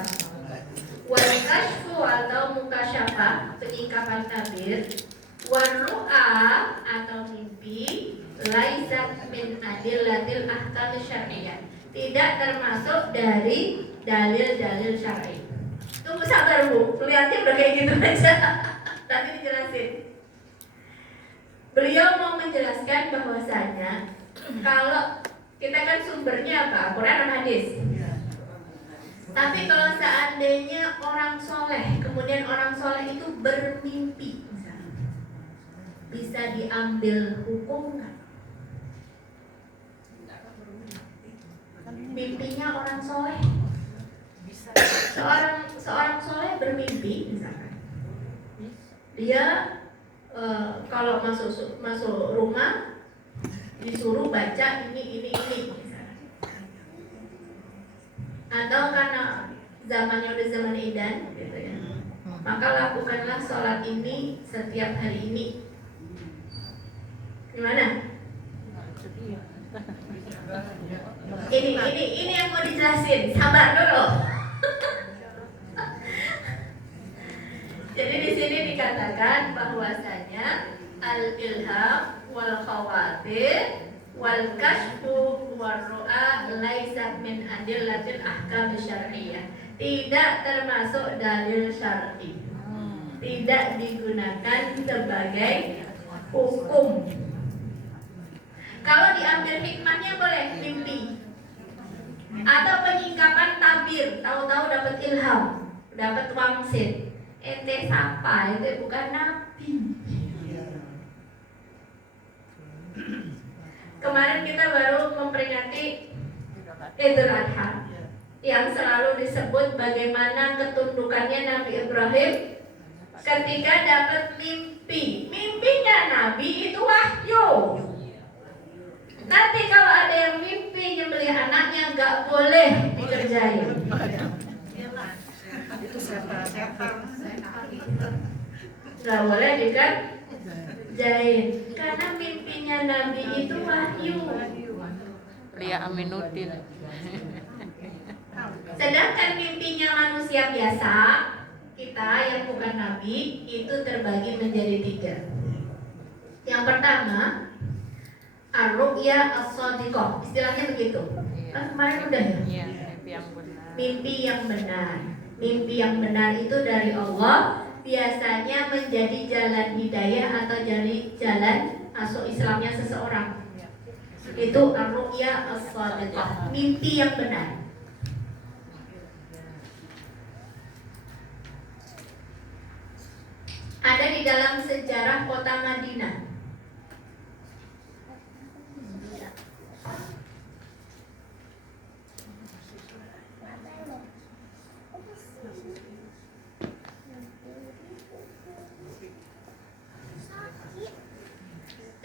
wal kashfu atau mukasyafah, penyingkapan tabir, wal ru'a atau mimpi, laisat min adillatil ahkam syar'iyyah, tidak termasuk dari dalil-dalil syar'i. Tunggu sabar Bu, lihatnya udah kayak gitu aja. Tadi dijelasin. Beliau mau menjelaskan bahwasanya kalau kita kan sumbernya apa? Quran dan hadis. Tapi kalau seandainya orang soleh, kemudian orang soleh itu bermimpi, bisa diambil hukum kan? Mimpinya orang soleh, seorang soleh bermimpi, misalkan dia kalau masuk rumah disuruh baca ini misalkan. Atau karena zamannya udah zaman edan gitu ya, maka lakukanlah sholat ini setiap hari ini. Gimana? Ini yang mau dijelasin, sabar dulu. Jadi di sini dikatakan bahwasanya al-ilham wal khawatir wal kashfu wal ru'a laisa min adillatil ahkam syar'iyyah, tidak termasuk dalil syar'i, tidak digunakan sebagai hukum. Kalau diambil hikmahnya boleh mimpi atau penyingkapan tabir, tahu-tahu dapat ilham, dapat wangsit. Ente siapa? Ente bukan nabi. Kemarin kita baru memperingati Idul Adha yang selalu disebut bagaimana ketundukannya Nabi Ibrahim ketika dapat mimpi. Mimpinya Nabi itu wahyu. Nanti kalau ada yang mimpi nyembelih anaknya nggak boleh dikerjain. Itu setan. Nggak boleh dikerjain karena mimpinya Nabi itu wahyu. Lia Aminuddin. Sedangkan mimpinya manusia biasa, kita yang bukan Nabi, itu terbagi menjadi 3. Yang pertama, ar-ru'ya as-shadiqah, istilahnya begitu. Kan kemarin udah ya? Iya, mimpi yang benar. Mimpi yang benar. Mimpi yang benar itu dari Allah, biasanya menjadi jalan hidayah atau jadi jalan masuk Islamnya seseorang. Itu ar-ru'ya as-shadiqah, mimpi yang benar. Ada di dalam sejarah kota Madinah.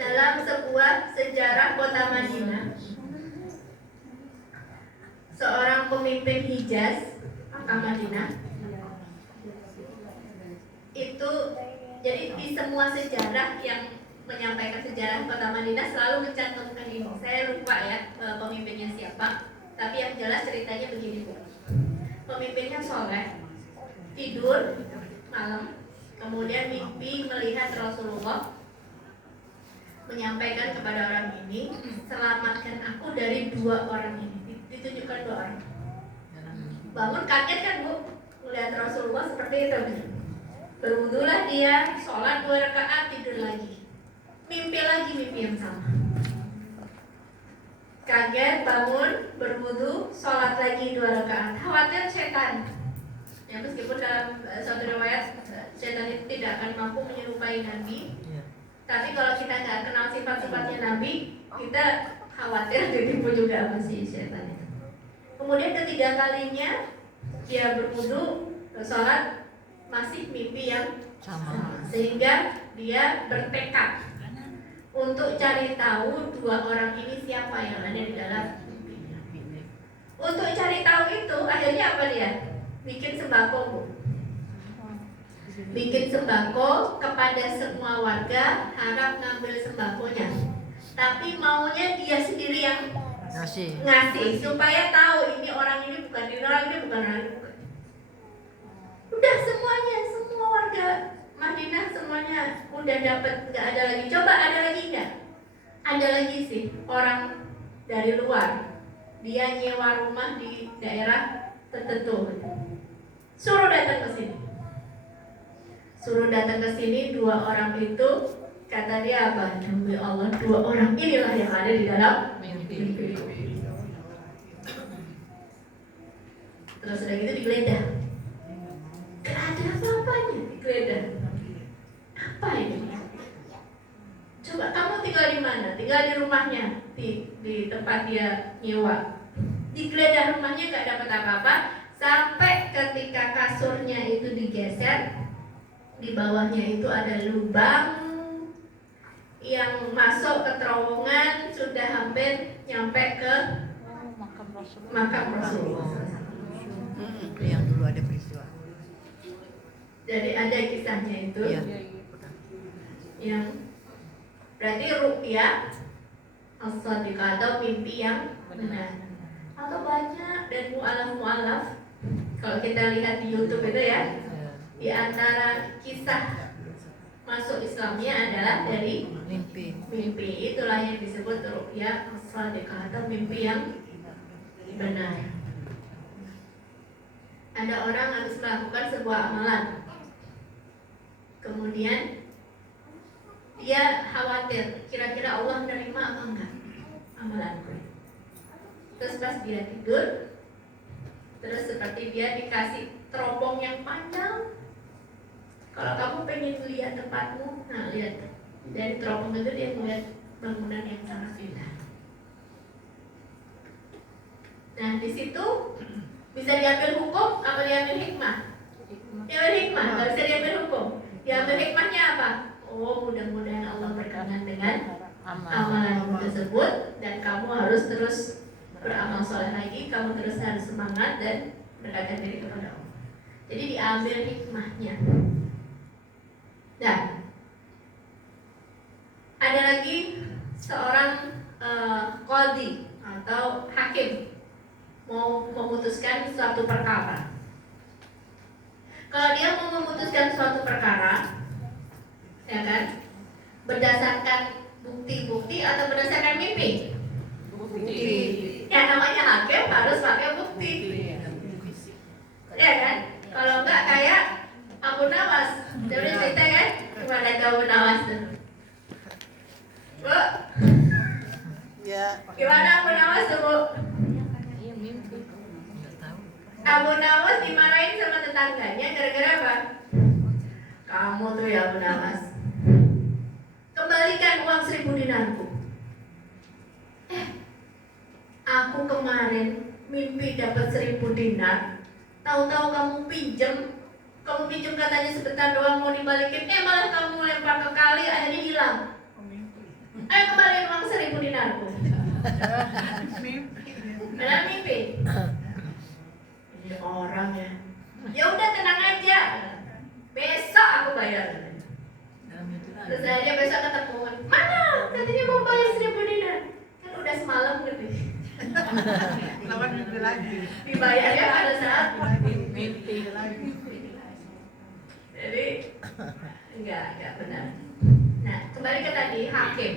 Dalam sebuah sejarah kota Madinah, seorang pemimpin Hijaz, Makkah Madinah, itu jadi di semua sejarah yang menyampaikan sejarah kota Madinah selalu mencantumkan ini. Saya lupa ya pemimpinnya siapa, tapi yang jelas ceritanya begini Bu. Pemimpinnya soleh, tidur malam, kemudian mimpi melihat Rasulullah menyampaikan kepada orang ini, selamatkan aku dari 2 orang ini. Ditunjukkan 2 orang. Bangun kaget kan Bu, melihat Rasulullah seperti itu. Berwudulah dia, sholat 2 rakaat, tidur lagi. Mimpi lagi mimpi yang sama. kaget, bangun, berwudu, sholat lagi 2 rakaat. Khawatir setan. Ya, meskipun dalam suatu riwayat setan itu tidak akan mampu menyerupai Nabi, tapi kalau kita nggak kenal sifat-sifatnya Nabi, kita khawatir ditipu juga sama si setan itu. Kemudian ketiga kalinya dia berwudu, sholat, masih mimpi yang sama, sehingga dia bertekad untuk cari tahu 2 orang ini siapa yang ada di dalam mimpinya. Untuk cari tahu itu akhirnya apa dia? Bikin sembako, Bu. Bikin sembako kepada semua warga, harap ngambil sembakonya. Tapi maunya dia sendiri yang ngasih supaya tahu ini orang ini bukan orang ini bukan orang ini. Udah semuanya, semua warga Madinah semuanya udah dapat, nggak ada lagi. Coba ada lagi nggak? Ada lagi sih orang dari luar. Dia nyewa rumah di daerah tertentu. Suruh datang ke sini. Suruh datang ke sini 2 orang itu, kata dia apa? Demi Allah 2 orang inilah yang ada di dalam mimpi. Terus udah gitu digeledah. Gak ada apa-apanya, digeledah. Apa ini? Coba kamu tinggal di mana? Tinggal di rumahnya, di tempat dia nyewa. Digeledah rumahnya gak dapat apa-apa, sampai ketika kasurnya itu digeser, di bawahnya itu ada lubang yang masuk ke terowongan, sudah hampir nyampe ke makam Rasulullah. Yang dulu ada peristiwa. Jadi ada kisahnya itu, yang berarti ru'ya as-shadiqah atau mimpi yang benar. Atau banyak dan mu'alaf. Kalau kita lihat di YouTube itu ya, di antara kisah masuk Islamnya adalah dari mimpi. Itulah yang disebut ru'ya as-shadiqah atau mimpi yang benar. Ada orang harus melakukan sebuah amalan, kemudian dia khawatir kira-kira Allah menerima apa enggak amalanku. Terus pas dia tidur, terus seperti dia dikasih teropong yang panjang. Kalau kamu pengen lihat tempatmu, nah lihat dari teropong itu dia melihat bangunan yang sangat indah. Nah di situ bisa diambil hukum apa diambil hikmah? Diambil hikmah, nggak bisa diambil hukum. Diambil hikmahnya apa? Oh, mudah-mudahan Allah berkenan dengan amalan tersebut dan kamu harus terus beramal soleh lagi, kamu terus harus semangat dan mendekatkan diri kepada Allah. Jadi diambil hikmahnya. Dan ada lagi seorang qadhi atau hakim mau memutuskan suatu perkara. Kalau dia mau memutuskan suatu perkara, ya kan, berdasarkan bukti-bukti atau berdasarkan mimpi? Bukti. Ya namanya hakim harus pakai bukti. Ya kan? Kalau enggak kayak Abu Nawas. Jadi cerita kan? Gimana itu Abu Nawas tuh? Bu? Ya. Gimana Abu Nawas tuh, Bu? Abu Nawas dimarahin sama tetangganya gara-gara apa? Kamu tuh ya Abu Nawas, kembalikan uang 1000 dinarku. Aku kemarin mimpi dapat 1000 dinar. Tahu-tahu kamu pinjem katanya sebentar doang mau dibalikin. Malah kamu lempar ke kali, akhirnya hilang. Ayo kembaliin uang 1000 dinarku. Benar mimpi. Ini orang ya udah tenang aja, besok aku bayar. Terus aja besok ketemuan, mana katanya mau bayar 1000 dinar, kan udah semalam gitu. Lawan mimpi lagi. Dibayarnya pada saat Mimpi lagi. jadi enggak benar. Nah kembali ke tadi hakim.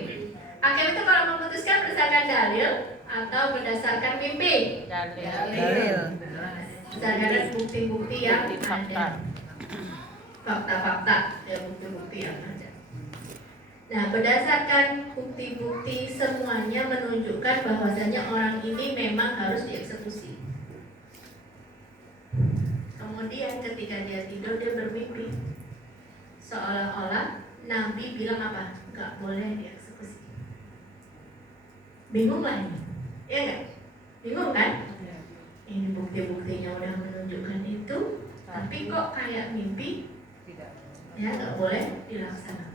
Hakim itu kalau memutuskan berdasarkan dalil atau berdasarkan mimpi? Dalil. Berdasarkan bukti-bukti yang ada, fakta-fakta ya, bukti-bukti yang ada. Nah, berdasarkan bukti-bukti semuanya menunjukkan bahwasanya orang ini memang harus dieksekusi. Kemudian ketika dia tidur, dia bermimpi seolah-olah Nabi bilang apa? Gak boleh dieksekusi. Bingung lah ini, ya nggak? Bingung kan? Ini bukti-buktinya udah menunjukkan itu, tapi kok kayak mimpi? Ya, gak boleh dilaksanakan.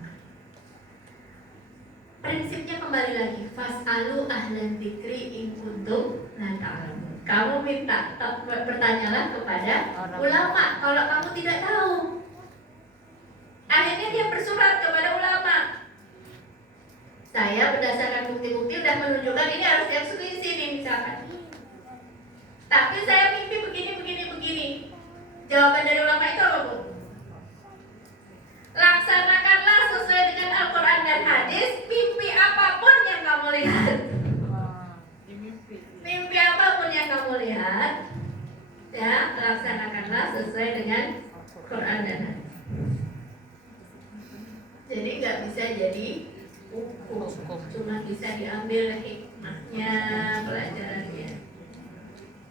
Prinsipnya kembali lagi, fas'alu ahlan dzikri in kuntum la ta'lamun. Kamu minta bertanyalah kepada ulama kalau kamu tidak tahu. Akhirnya dia bersurat kepada ulama. Saya berdasarkan bukti-bukti sudah menunjukkan ini harus dieksekusi nih misalkan. Tapi saya mimpi begini. Jawaban dari ulama itu apa, Bu? Laksanakanlah sesuai dengan Al-Quran dan hadis. Mimpi apapun yang kamu lihat, mimpi apapun yang kamu lihat, ya laksanakanlah sesuai dengan Quran dan hadis. Jadi nggak bisa jadi hukum, cuma bisa diambil hikmahnya, pelajarannya.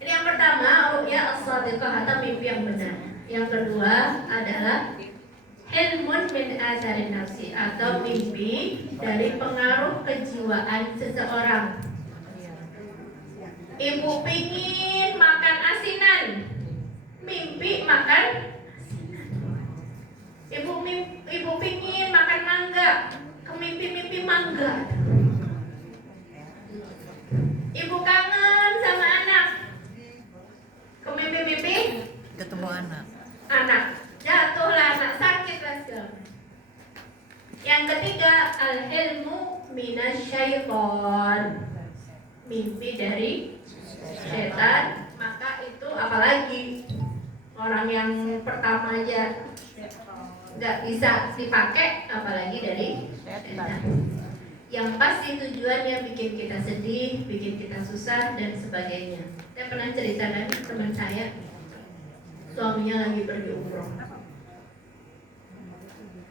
Ini yang pertama, ru'ya as-shadiqah atau mimpi yang benar. Yang kedua adalah ilmun min asarin nafsi atau mimpi dari pengaruh kejiwaan seseorang. Ibu pingin makan asinan, mimpi makan asinan. Ibu pingin makan mangga, kemimpi-mimpi mangga. Ibu kangen sama anak, kemimpi-mimpi Ketemu anak. Jatuhlah anak, sakitlah segala. Yang ketiga, al-hilmu minasyaiton, mimpi dari setan. Maka itu apalagi orang yang pertama aja nggak bisa dipakai, apalagi dari setan. Yang pasti tujuannya bikin kita sedih, bikin kita susah dan sebagainya. Saya pernah ceritakan teman saya, suaminya lagi pergi umroh.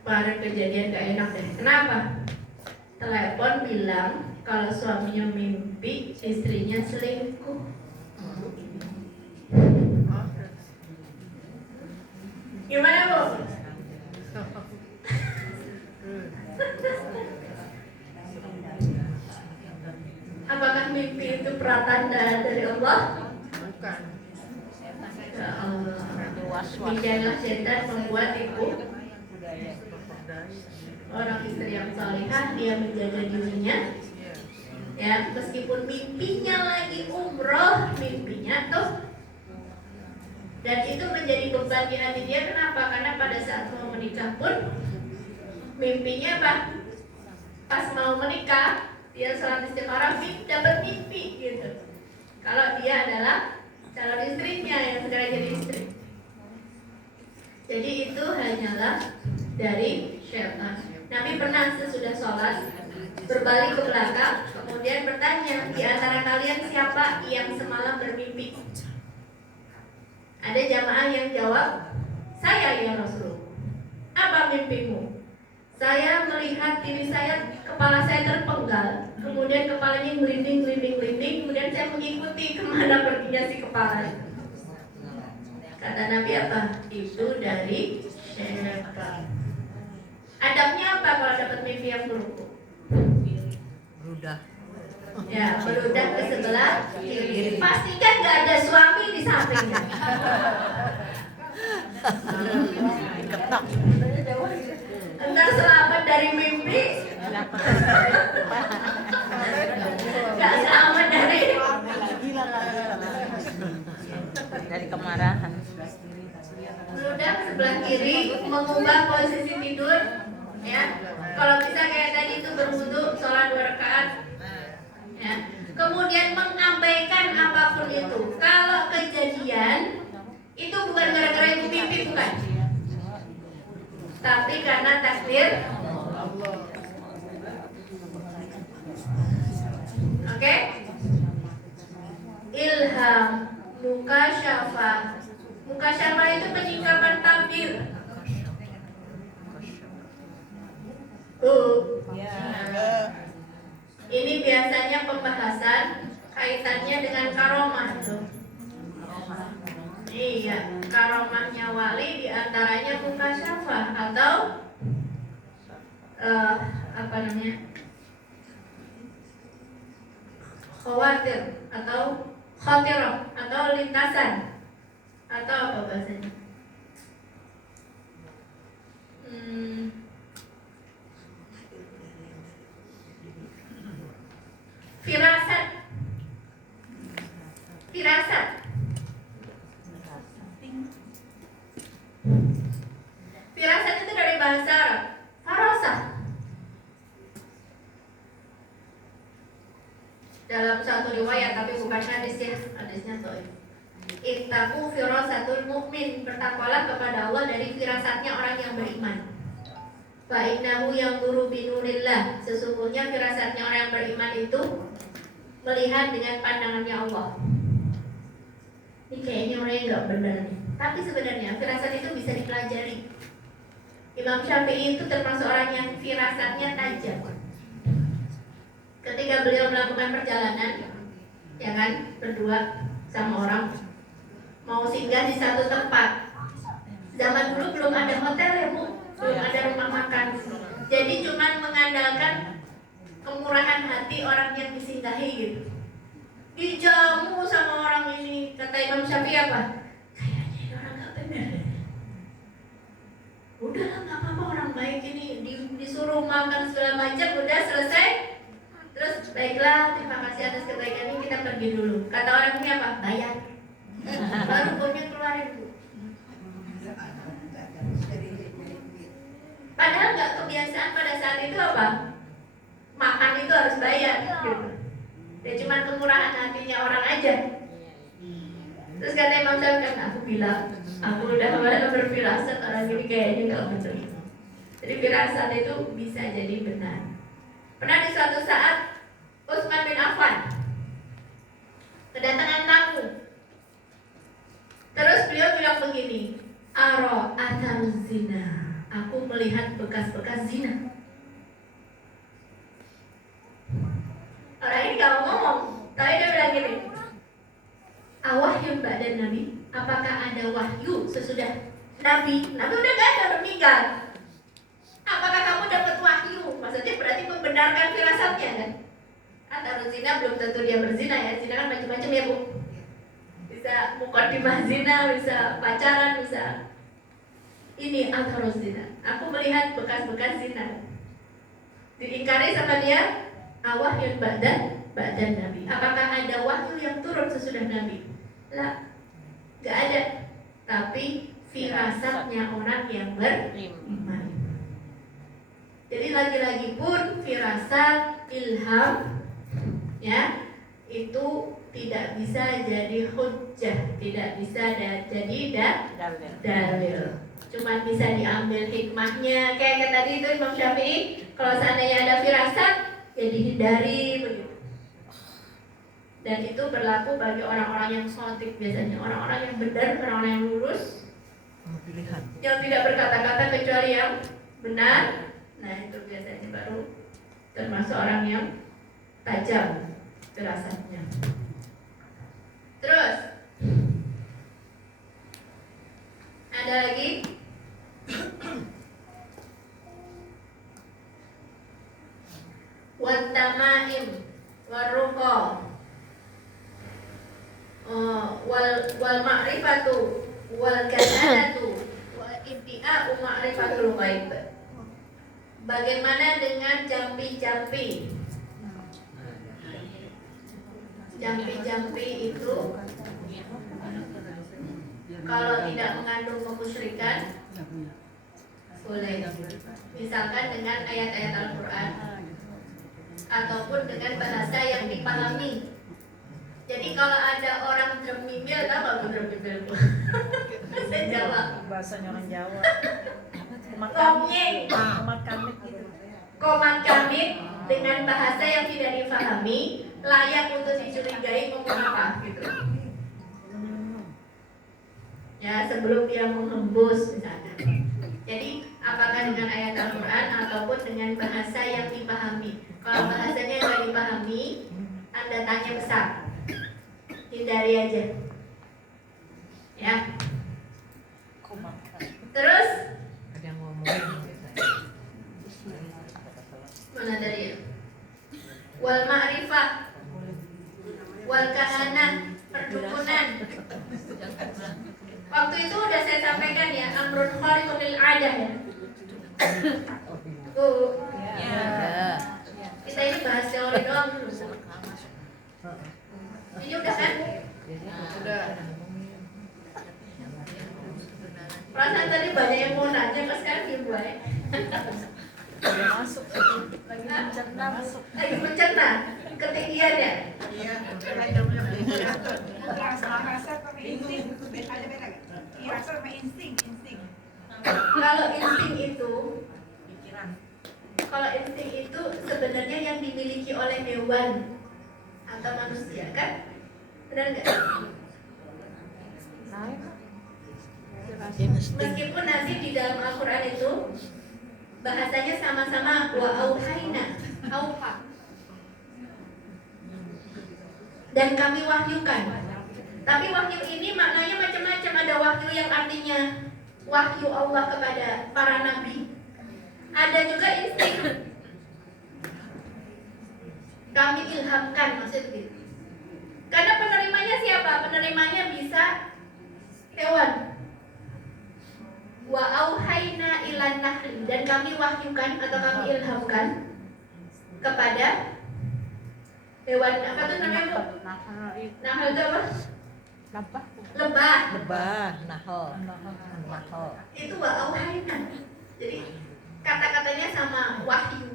Pada kejadian gak enak deh. Kenapa? Telepon bilang kalau suaminya mimpi istrinya selingkuh. Gimana, Bu? Apakah mimpi itu pratanda dari Allah? Bukan. Ya Allah. Demikianlah setan membuat ibu orang istri yang salihah, dia menjaga dirinya. Ya, meskipun mimpinya lagi umroh, mimpinya tuh, dan itu menjadi beban di hati dia. Kenapa? Karena pada saat mau menikah pun mimpinya apa? Pas mau menikah, dia salat istiqarah, dapat mimpi gitu. Kalau dia adalah calon istrinya yang segera jadi istri. Jadi itu hanyalah dari syaitan. Nabi pernah sesudah sholat berbalik ke belakang, kemudian bertanya, di antara kalian siapa yang semalam bermimpi? Ada jamaah yang jawab, saya ya Rasul. Apa mimpimu? Saya melihat diri saya, kepala saya terpenggal, kemudian kepalanya gelinding, kemudian saya mengikuti kemana perginya si kepala. Kata Nabi apa? Itu dari syaitan. Adabnya apa kalau dapat mimpi yang buruk? Berudah. Ya, berudah ke sebelah kiri. Pastikan nggak ada suami di sampingnya. Ketok. Entar selamat dari mimpi, nggak selamat dari kemarahan. berudah ke sebelah kiri, mengubah posisi tidur. Ya, kalau bisa kayak tadi itu berwudu, sholat 2 rakaat. Ya, kemudian mengabaikan apapun itu. Kalau kejadian itu bukan gara-gara ibu mimpi, bukan, tapi karena takdir. Oke? Ilham, mukasyafah. Mukasyafah itu penyingkapan takdir. Ini biasanya pembahasan kaitannya dengan karomah tuh. Iya, karomahnya wali diantaranya mukasyafah atau apa namanya, khawatir atau khatirah atau lintasan atau apa bahasanya? Firasat. Firasat. Firasat itu dari bahasa Arab, farasah. Dalam satu riwayat, tapi bukan hadis ya, hadisnya dhaif. Ittaqu firasatul mukmin, bertakwalah kepada Allah dari firasatnya orang yang beriman. Fa innahu yanzuru binurillah, sesungguhnya firasatnya orang yang beriman itu melihat dengan pandangannya Allah. Ini kayaknya orang yang nggak benar nih. Tapi sebenarnya firasat itu bisa dipelajari. Imam Syafi'i itu termasuk orang yang firasatnya tajam. Ketika beliau melakukan perjalanan, ya kan, berdua sama orang, mau singgah di satu tempat. Zaman dulu belum ada hotel ya Bu, belum ada rumah makan. Jadi cuma mengandalkan kemurahan hati orang yang disinggahi gitu. Dijamu sama orang ini, kata Imam Syafi'i apa? Kayaknya ini orang gak benar. Udahlah gak apa-apa, orang baik ini disuruh makan segala macam, udah selesai. Terus baiklah, terima kasih atas kebaikan ini, kita pergi dulu. Kata orang ini apa? Bayar. Baru bonnya keluarin Bu. Padahal nggak kebiasaan pada saat itu apa? Makan itu harus bayar gitu. Ya cuma kemurahan hatinya orang aja. Terus kata Imam Syafi'i, kan aku bilang, aku udah berfirasat orang ini kayaknya nggak betul. Jadi firasat itu bisa jadi benar. Pernah di suatu saat Utsman bin Affan kedatangan tamu. Terus beliau bilang begini, Aro atharuz zina, aku melihat bekas-bekas zina. Orang ini gak ngomong, tapi dia bilang gini, awahyu ba'dan nabi, apakah ada wahyu sesudah nabi? Nabi udah gak ada, meninggal. Apakah kamu dapat wahyu? Maksudnya berarti membenarkan firasatnya kan? Atau zina belum tentu dia berzina ya, zina kan macam-macam ya Bu. Bisa mukadimah zina, bisa pacaran, bisa ini atau zina. Aku melihat bekas-bekas zina. Diingkari sama dia, awahyun ba'dan nabi. Apakah ada wahyu yang turun sesudah nabi? Lah, gak ada. Tapi firasatnya orang yang beriman. Jadi lagi-lagi pun firasat, ilham, ya, itu tidak bisa jadi hujjah, tidak bisa jadi dalil. Cuma bisa diambil hikmahnya. Kayak tadi itu Imam Syafi'i, kalau seandainya ada firasat, ya dihindari begitu. Dan itu berlaku bagi orang-orang yang sholiq biasanya, orang-orang yang benar, orang-orang yang lurus, yang tidak berkata-kata kecuali yang benar. Nah itu biasanya baru termasuk orang yang tajam firasatnya. Terus ada lagi wat-tamaim war-ruqa wal ma'rifatu wal kahanatu wa ibtia'u ma'rifatul ghaib. Bagaimana dengan jampi-jampi? Jampi-jampi itu kalau tidak mengandung kemusyrikan boleh. Misalkan dengan ayat-ayat Al-Quran ataupun dengan bahasa yang dipahami. Jadi kalau ada orang dremimil, tahu nggak dremimil? Bahasa Jawa. Bahasanya orang Jawa. Komyek, komat kamit dengan bahasa yang tidak difahami, layak untuk dicurigai ngomong apa gitu. Ya sebelum dia menghembus misalnya. Jadi apakah dengan ayat Al-Quran ataupun dengan bahasa yang dipahami tanda tanya besar. Hindari aja. Ya. Terus Ada yang ngomongin mana tadi ya? Wal ma'rifah, wal kahanah, perdukunan. Waktu itu udah saya sampaikan ya, amrun khariqun lil adah ya. Bu, ya. kita ini bahas teori doang dulu. Ini udah kan? Udah. Perasaan tadi banyak yang mau nanya, pas sekarang diem gue. Lagi mencerna ketinggian ya. Iya. Kalau insting itu sebenarnya yang dimiliki oleh hewan atau manusia kan? Benar nggak? Meskipun nanti di dalam Al-Quran itu bahasanya sama-sama wa auhayna, auha, dan kami wahyukan. Tapi wahyu ini maknanya macam-macam. Ada wahyu yang artinya wahyu Allah kepada para nabi. Ada juga insting. Kami ilhamkan, maksud gitu. Karena penerimanya siapa? Penerimanya bisa hewan. Wa auhayna ilan nahli, dan kami wahyukan atau kami ilhamkan kepada hewan apa tuh namanya Bu? Nahal itu apa? Lebah. Lebah, nahol. Itu wa auhayna. Jadi kata-katanya sama wahyu.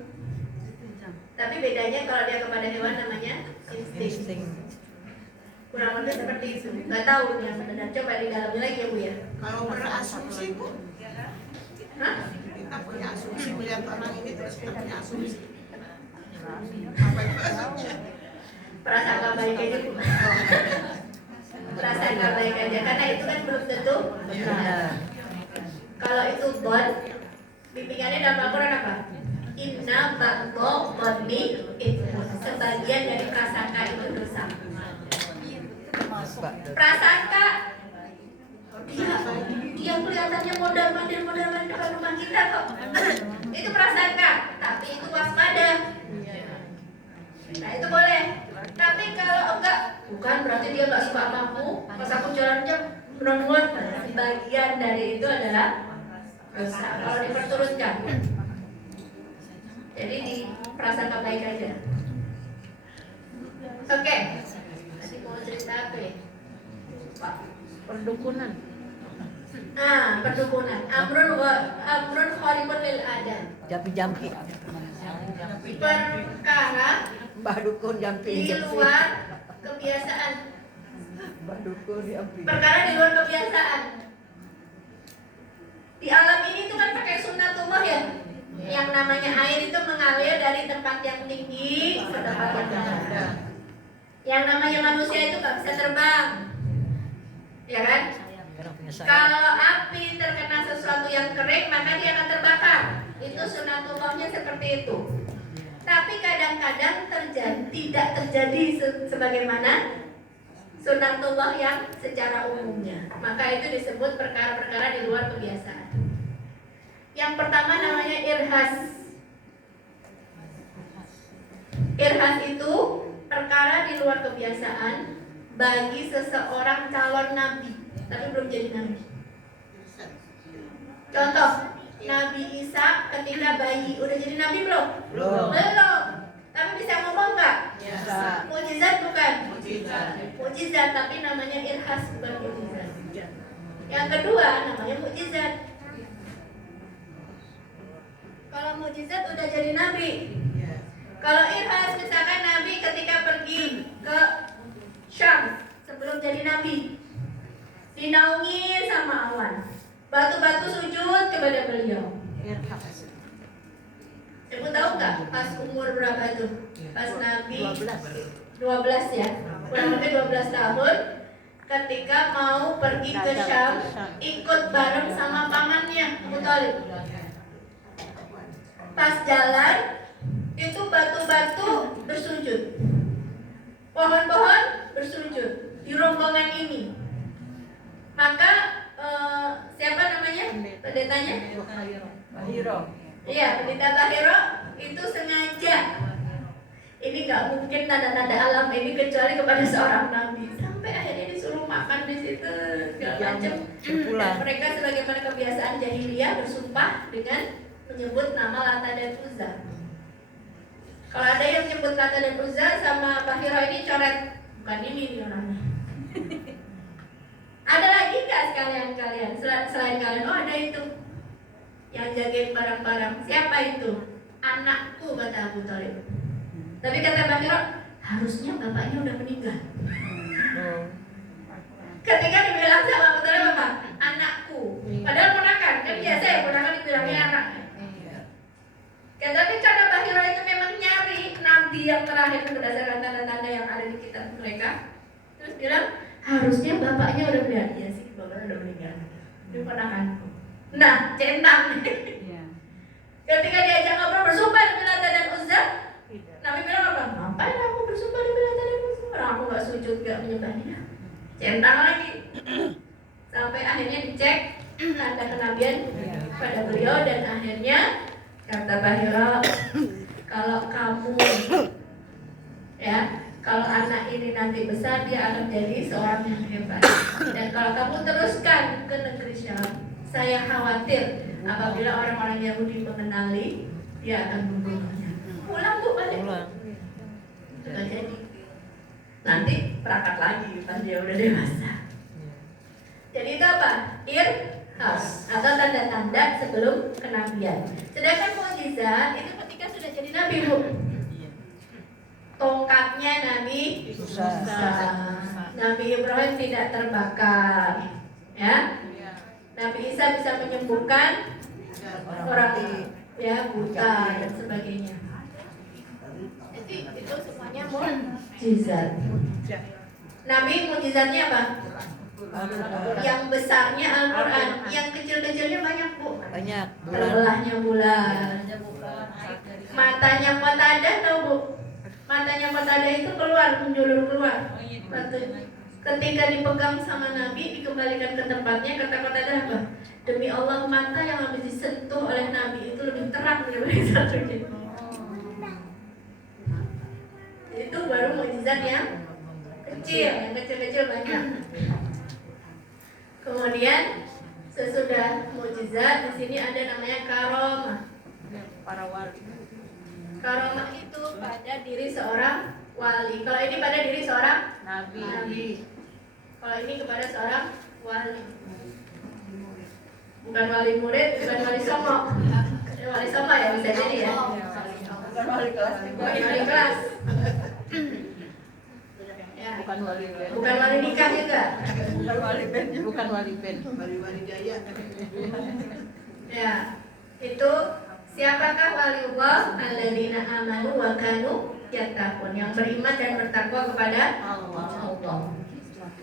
Tapi bedanya kalau dia kepada hewan namanya insting. Insting. Kurang lebih seperti itu. Nggak tahu nih yang benar. Coba di dalamnya lagi ya Bu ya. Kalau berasumsi Bu, Hah? kita punya asumsi melihat orang ini terus kita punya asumsi. Apa itu asumsi? Prasangka baik aja Bu. Prasangka baik aja karena itu kan belum tentu benar. Kalau itu don, bimbingannya dalam Al-Quran apa? Inna ba'dho dhanni ithmun. Sebagian dari prasangka itu dosa. Prasangka dia kelihatannya mondar-mandir depan rumah kita kok. Itu prasangka, tapi itu waspada. Nah itu boleh. Tapi kalau enggak, bukan berarti dia enggak suka sama aku. Pas aku jalannya menurut bagian dari itu adalah dosa. Kalau diperturutkan. Jadi di prasangka baik aja. Oke. Masih mau cerita apa ya? Pak. Perdukunan. Perdukunan. Amrun khariqun lil adat. Jampi-jampi. Perkara Mbah dukun jampi. di luar kebiasaan. Mbah dukun jampi. Perkara di luar kebiasaan. Di alam ini tuh kan pakai sunnatullah ya. Yang namanya air itu mengalir dari tempat yang tinggi ke tempat yang rendah. Yang namanya manusia itu nggak bisa terbang, ya kan? Kalau api terkena sesuatu yang kering maka dia akan terbakar. Itu sunnatullahnya seperti itu. Tapi kadang-kadang tidak terjadi sebagaimana sunnatullah yang secara umumnya. Maka itu disebut perkara-perkara di luar kebiasaan. Yang pertama namanya irhas. Irhas itu perkara di luar kebiasaan bagi seseorang calon nabi tapi belum jadi nabi. Contoh, Nabi Isa ketika bayi udah jadi nabi belum? Belum. Tapi bisa ngomong nggak? Bisa. Mujizat bukan? Mujizat. Mujizat, tapi namanya irhas bukan mujizat. Yang kedua namanya mujizat. Kalau mujizat udah jadi nabi. Kalau irhas misalkan nabi ketika pergi ke Syam sebelum jadi nabi, dinaungi sama awan, batu-batu sujud kepada beliau. Ibu tahu nggak pas umur berapa tuh? Pas nabi 12 ya, kurang lebih 12 tahun, ketika mau pergi ke Syam, ikut bareng sama pamannya Abu Thalib. Pas jalan itu batu-batu bersujud. pohon-pohon bersujud di rombongan ini. Maka siapa namanya? Pendetanya? Hiro. Iya, pendeta Tahiro itu sengaja. Ini nggak mungkin tanda-tanda alam ini kecuali kepada seorang nabi. Sampai akhirnya disuruh makan di situ segala macam. Dan mereka sebagaimana kebiasaan jahiliyah bersumpah dengan menyebut nama Lata dan Uzza. Kalau ada yang menyebut Lata dan Uzza sama Bahiro ini coret, bukan ini nih orangnya. Ada lagi nggak sekalian kalian selain kalian? Oh, ada itu yang jagain barang-barang. Siapa itu? Anakku, kata Abu Thalib. Tapi kata Bahiro, harusnya bapaknya udah meninggal. Ketika dibilang sama Abu Thalib apa? Anakku. Padahal ponakan, kan biasa ya ponakan dibilangnya anak. Tapi karena Bahiro itu memang nyari nabi yang terakhir berdasarkan tanda-tanda yang ada di kitab mereka, terus bilang harusnya bapaknya udah meninggal. Ya sih, bapaknya udah meninggal. Itu ponakanku. Nah, centang. Ketika diajak ngobrol bersumpah demi Lata dan Uzza, Nabi bilang apa? Ngapain aku bersumpah demi Lata dan Uzza? Orang aku gak sujud, gak menyembah dia. Centang lagi. Sampai akhirnya dicek tanda kenabian pada beliau, dan akhirnya kata Bahiro, kalau kamu kalau anak ini nanti besar, dia akan jadi seorang yang hebat. Dan kalau kamu teruskan ke negeri Syam, saya khawatir apabila orang-orang Yahudi mengenali, dia akan membunuhnya. Pulang Bu, balik. Nggak jadi. Nanti perangkat lagi pas dia udah dewasa. Jadi itu apa? Irhas atau tanda-tanda sebelum kenabian. Sedangkan mukjizat itu ketika sudah jadi nabi, Bu. Tongkatnya Nabi Musa. Nabi Ibrahim tidak terbakar, ya. Nabi Isa bisa menyembuhkan orang buta dan sebagainya. Jadi itu semuanya mukjizat. Nabi mukjizatnya apa? Yang besarnya Al-Quran, yang kecil-kecilnya banyak, Bu. Banyak. Terbelahnya bulan. Matanya Qatadah, tahu Bu? Matanya Qatadah itu menjulur keluar. Ketika dipegang sama Nabi, dikembalikan ke tempatnya, kata Qatadah apa? Demi Allah, mata yang habis disentuh oleh Nabi itu lebih terang daripada satunya. Itu baru mukjizat yang kecil-kecil banyak. Kemudian sesudah mukjizat, di sini ada namanya karomah. Para wali. Karomah itu pada diri seorang wali. Kalau ini pada diri seorang nabi. Kalau ini kepada seorang wali. Bukan wali murid, bukan wali songo. Wali songo ya bisa jadi ya. Bukan wali kelas. Wali kelas. Ya. Bukan wali ben. Bukan wali nikah juga. Bukan wali ben. Bukan wali ben. Wali jaya. Ya. Itu siapakah waliullah? Alladzina amanu wa kanu yattaqun, yang beriman dan bertakwa kepada Allah.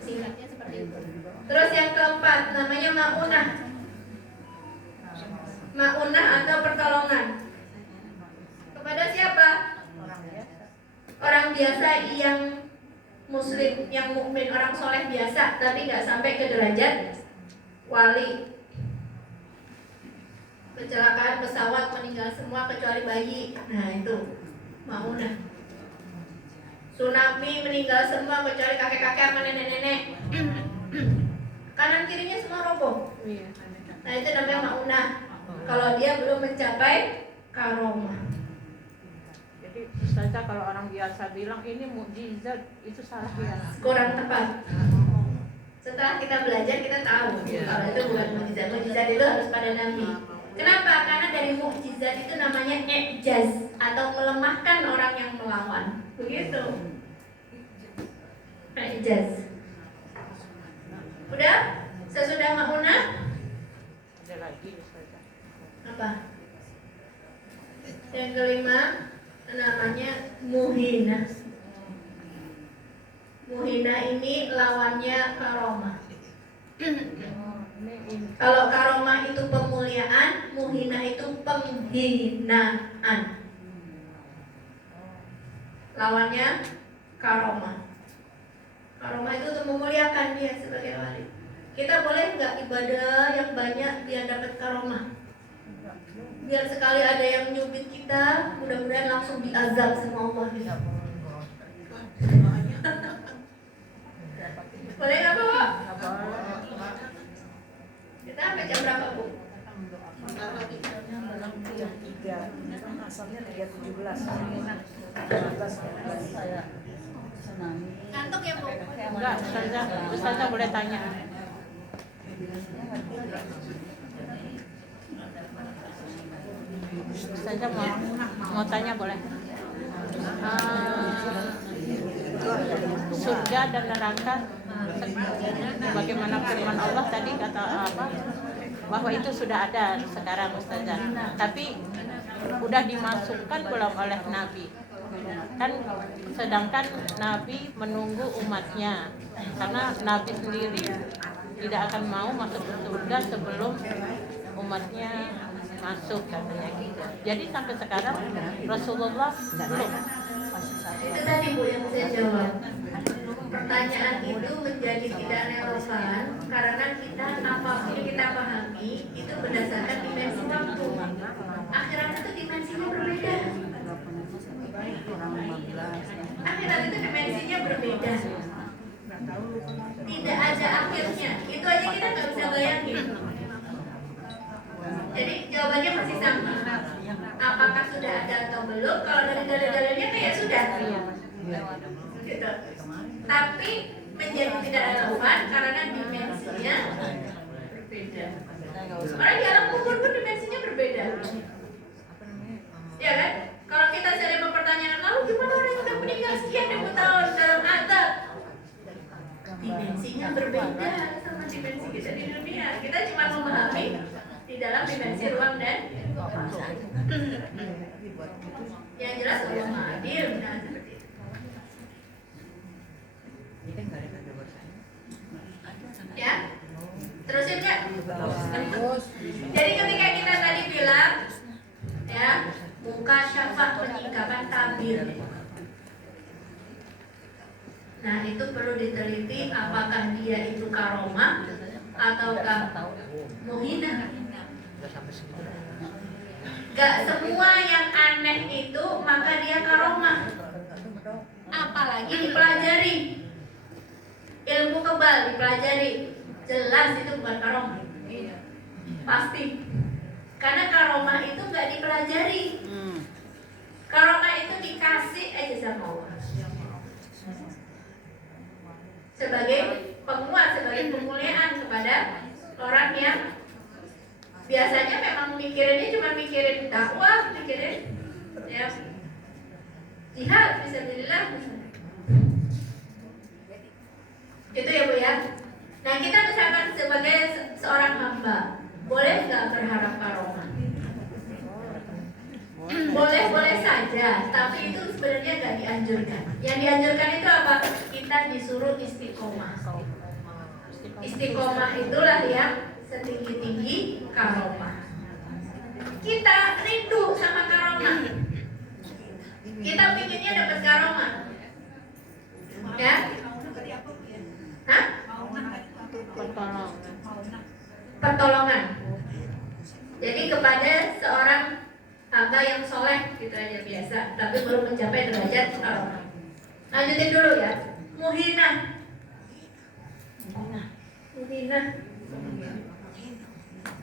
Singkatnya seperti itu. Terus yang keempat namanya ma'unah. Ma'unah atau pertolongan. Kepada siapa? Orang biasa yang muslim, yang mukmin, orang soleh biasa, tapi nggak sampai ke derajat wali. Kecelakaan pesawat, meninggal semua kecuali bayi. Nah itu ma'unah. Tsunami, meninggal semua kecuali kakek-kakek sama nenek-nenek. Kanan kirinya semua roboh. Nah itu namanya ma'unah. Kalau dia belum mencapai karomah. Jadi Ustazah, kalau orang biasa bilang ini mukjizat, itu salah ya. Kurang tepat. Setelah kita belajar kita tahu kalau itu bukan mukjizat. Mukjizat itu harus pada Nabi. Kenapa? Karena dari mukjizat itu namanya i'jaz atau melemahkan orang yang melawan. Begitu. I'jaz. Udah? Sesudah ma'unah? Ada lagi Ustazah. Apa? Yang kelima namanya muhina. Muhina ini lawannya karomah. Kalau karomah itu pemuliaan, muhina itu penghinaan. Lawannya karomah. Karomah itu untuk memuliakan dia sebagai wali. Kita boleh nggak ibadah yang banyak biar dapat karomah? Biar sekali ada yang nyubit kita, mudah-mudahan langsung diazab sama Allah. Boleh nggak Bu? Kita sampai jam berapa Bu? Asalnya 3:17. Ngantuk ya Bu? Enggak, Ustazah boleh tanya. Ustazah mau tanya boleh? Surga dan neraka, bagaimana firman Allah tadi kata apa? Bahwa itu sudah ada sekarang Ustazah. Tapi udah dimasukkan belum oleh Nabi? Kan sedangkan Nabi menunggu umatnya, karena Nabi sendiri tidak akan mau masuk ke surga sebelum umatnya masuk katanya gitu. Jadi sampai sekarang Rasulullah belum. Itu tadi Bu yang saya jawab. Pertanyaan itu menjadi tidak relevan karena kita apapun kita pahami itu berdasarkan dimensi waktu. Akhirat itu dimensinya berbeda. Akhirat itu dimensinya berbeda. Tidak ada akhirnya. Itu aja kita nggak bisa bayangin. Jadi jawabannya masih sama. Apakah sudah ada atau belum? Kalau dari dalil-dalilnya kayak sudah. Gitu. Tapi menjadi tidak relevan karena dimensinya berbeda. Orang di alam kubur pun dimensinya berbeda. Ya kan? Kalau kita sering mempertanyakan, lalu gimana orang yang sudah meninggal sekian ribu tahun dalam azab? Dimensinya berbeda sama dimensi kita di dunia. Kita cuma memahami di dalam dimensi ruang dan waktu. Yang jelas Allah adil, nah seperti itu. Ya, terusin ya. Jadi ketika kita tadi bilang, ya, muka syafah peningkapan tabir. Nah itu perlu diteliti apakah dia itu karomah ataukah muhina. Gak semua yang aneh itu maka dia karomah. Apalagi dipelajari. Ilmu kebal dipelajari, jelas itu bukan karomah. Pasti. Karena karomah itu gak dipelajari. Karomah itu dikasih aja sama Allah. Sebagai penguat, sebagai pemuliaan kepada orang yang biasanya memang mikirinnya cuma mikirin dakwah, mikirin ya jihad, fisabilillah misalnya. Itu ya Bu ya. Nah kita misalkan sebagai seorang hamba, boleh nggak berharap karomah? Boleh saja, tapi itu sebenarnya nggak dianjurkan. Yang dianjurkan itu apa? Kita disuruh istiqomah. Istiqomah itulah yang setinggi-tinggi karomah. Kita rindu sama karomah. Kita pinginnya dapat karomah. Ya? Hah? Pertolongan. Jadi kepada seorang hamba yang soleh gitu aja biasa, tapi belum mencapai derajat karomah. Lanjutin dulu ya. Muhinah.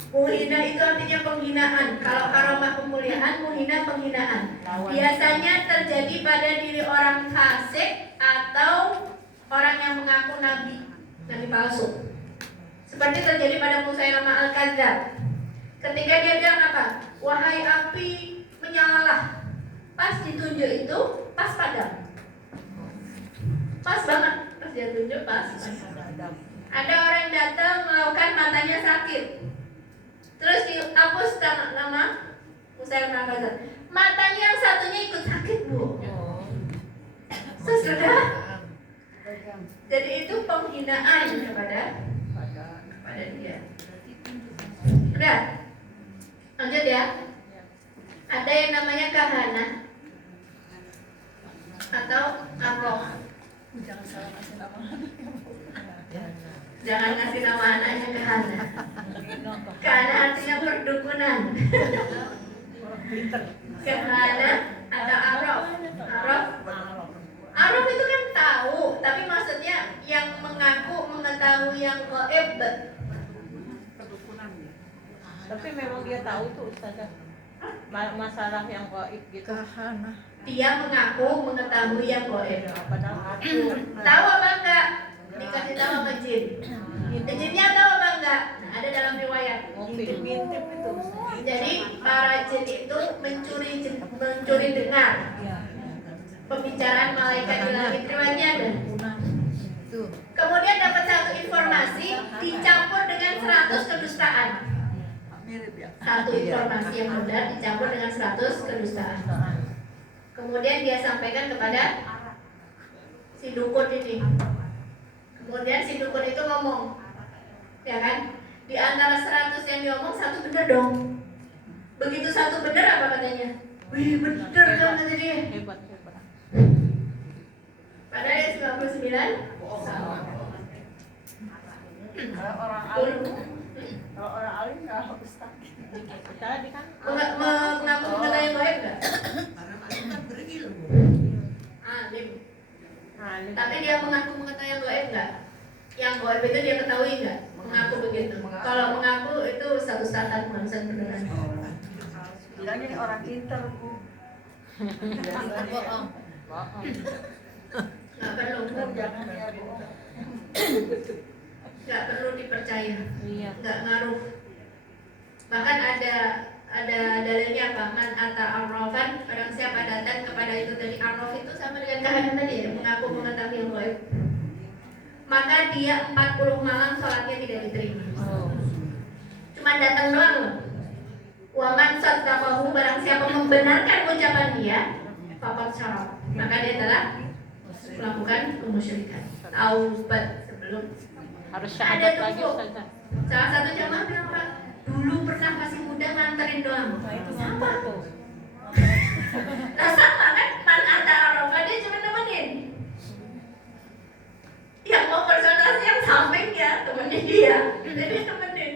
Muhina itu artinya penghinaan. Kalau karomah kemuliaan, muhina penghinaan. Biasanya terjadi pada diri orang fasik atau orang yang mengaku nabi palsu. Seperti terjadi pada Musailamah al-Kadzdzab. Ketika dia bilang apa? Wahai api, menyalalah. Pas ditunjuk itu, pas padam. Pas banget, pas dia tunjuk pas. Ada orang yang datang melakukan matanya sakit. Terus dihapus nama Musailamah al-Kadzdzab. Matanya yang satunya ikut sakit, Bu. Sesudah. Jadi itu penghinaan kepada dia. Udah. Lanjut ya. Ada yang namanya kahana atau arwah. Jangan ngasih nama anaknya ke Hana. Ke Hana artinya perdukunan. Ke Hana atau Araf. Araf itu kan tahu, tapi maksudnya yang mengaku mengetahui yang gaib. Tapi memang dia tahu tuh Ustazah masalah yang gaib gitu. Dia mengaku mengetahui yang gaib. Padahal aku Tahu apa enggak? Dikasih tahu sama jin. Jinnya tahu apa enggak? Nah, ada dalam riwayat. ngintip itu. Jadi para jin itu mencuri dengar pembicaraan malaikat di langit, riwayatnya ada. Kemudian dapat satu informasi dicampur dengan 100 kedustaan. Satu informasi yang benar dicampur dengan 100 kedustaan. Kemudian dia sampaikan kepada si dukun ini. Kemudian si dukun itu ngomong, ya kan? Di antara 100 yang diomong satu benar dong. Begitu satu benar apa katanya? Wih benar kan kata dia. Hebat. Padahal yang 99 salah. Kalau orang alim nggak Ustaz. Tadi kan Mengaku mengetahui yang gaib enggak? Orang alim kan berilmu. Alim. alim. Tapi dia mengaku mengetahui yang gaib enggak? Yang gaib itu dia ketahui enggak? Mengaku begitu. Kalau mengaku itu satu status manusia beneran. Bilangnya ini orang pintar, Bu. Bohong. Nggak perlu. Nggak perlu dipercaya. Iya. Nggak ngaruh. Bahkan ada dalilnya apa? Man ata arrafan, barang siapa datang kepada itu dari arraf itu sama dengan kahanan tadi ya, mengaku mengetahui yang gaib. Maka dia 40 malam sholatnya tidak diterima. Cuma datang doang loh. Wa man saddaqahu, barang siapa membenarkan ucapan dia, faqad syarab, maka dia telah melakukan kemusyrikan. Taubat sebelum Harus ada syahadat tuh lagi Bu. Ustazah. Salah satu jamaah bilang Pak, dulu pernah masih muda nganterin doang. Sama. Nah sama kan, man antara roka dia cuma nemenin. Yang mau konsultasi yang samping ya temennya dia, jadi nemenin.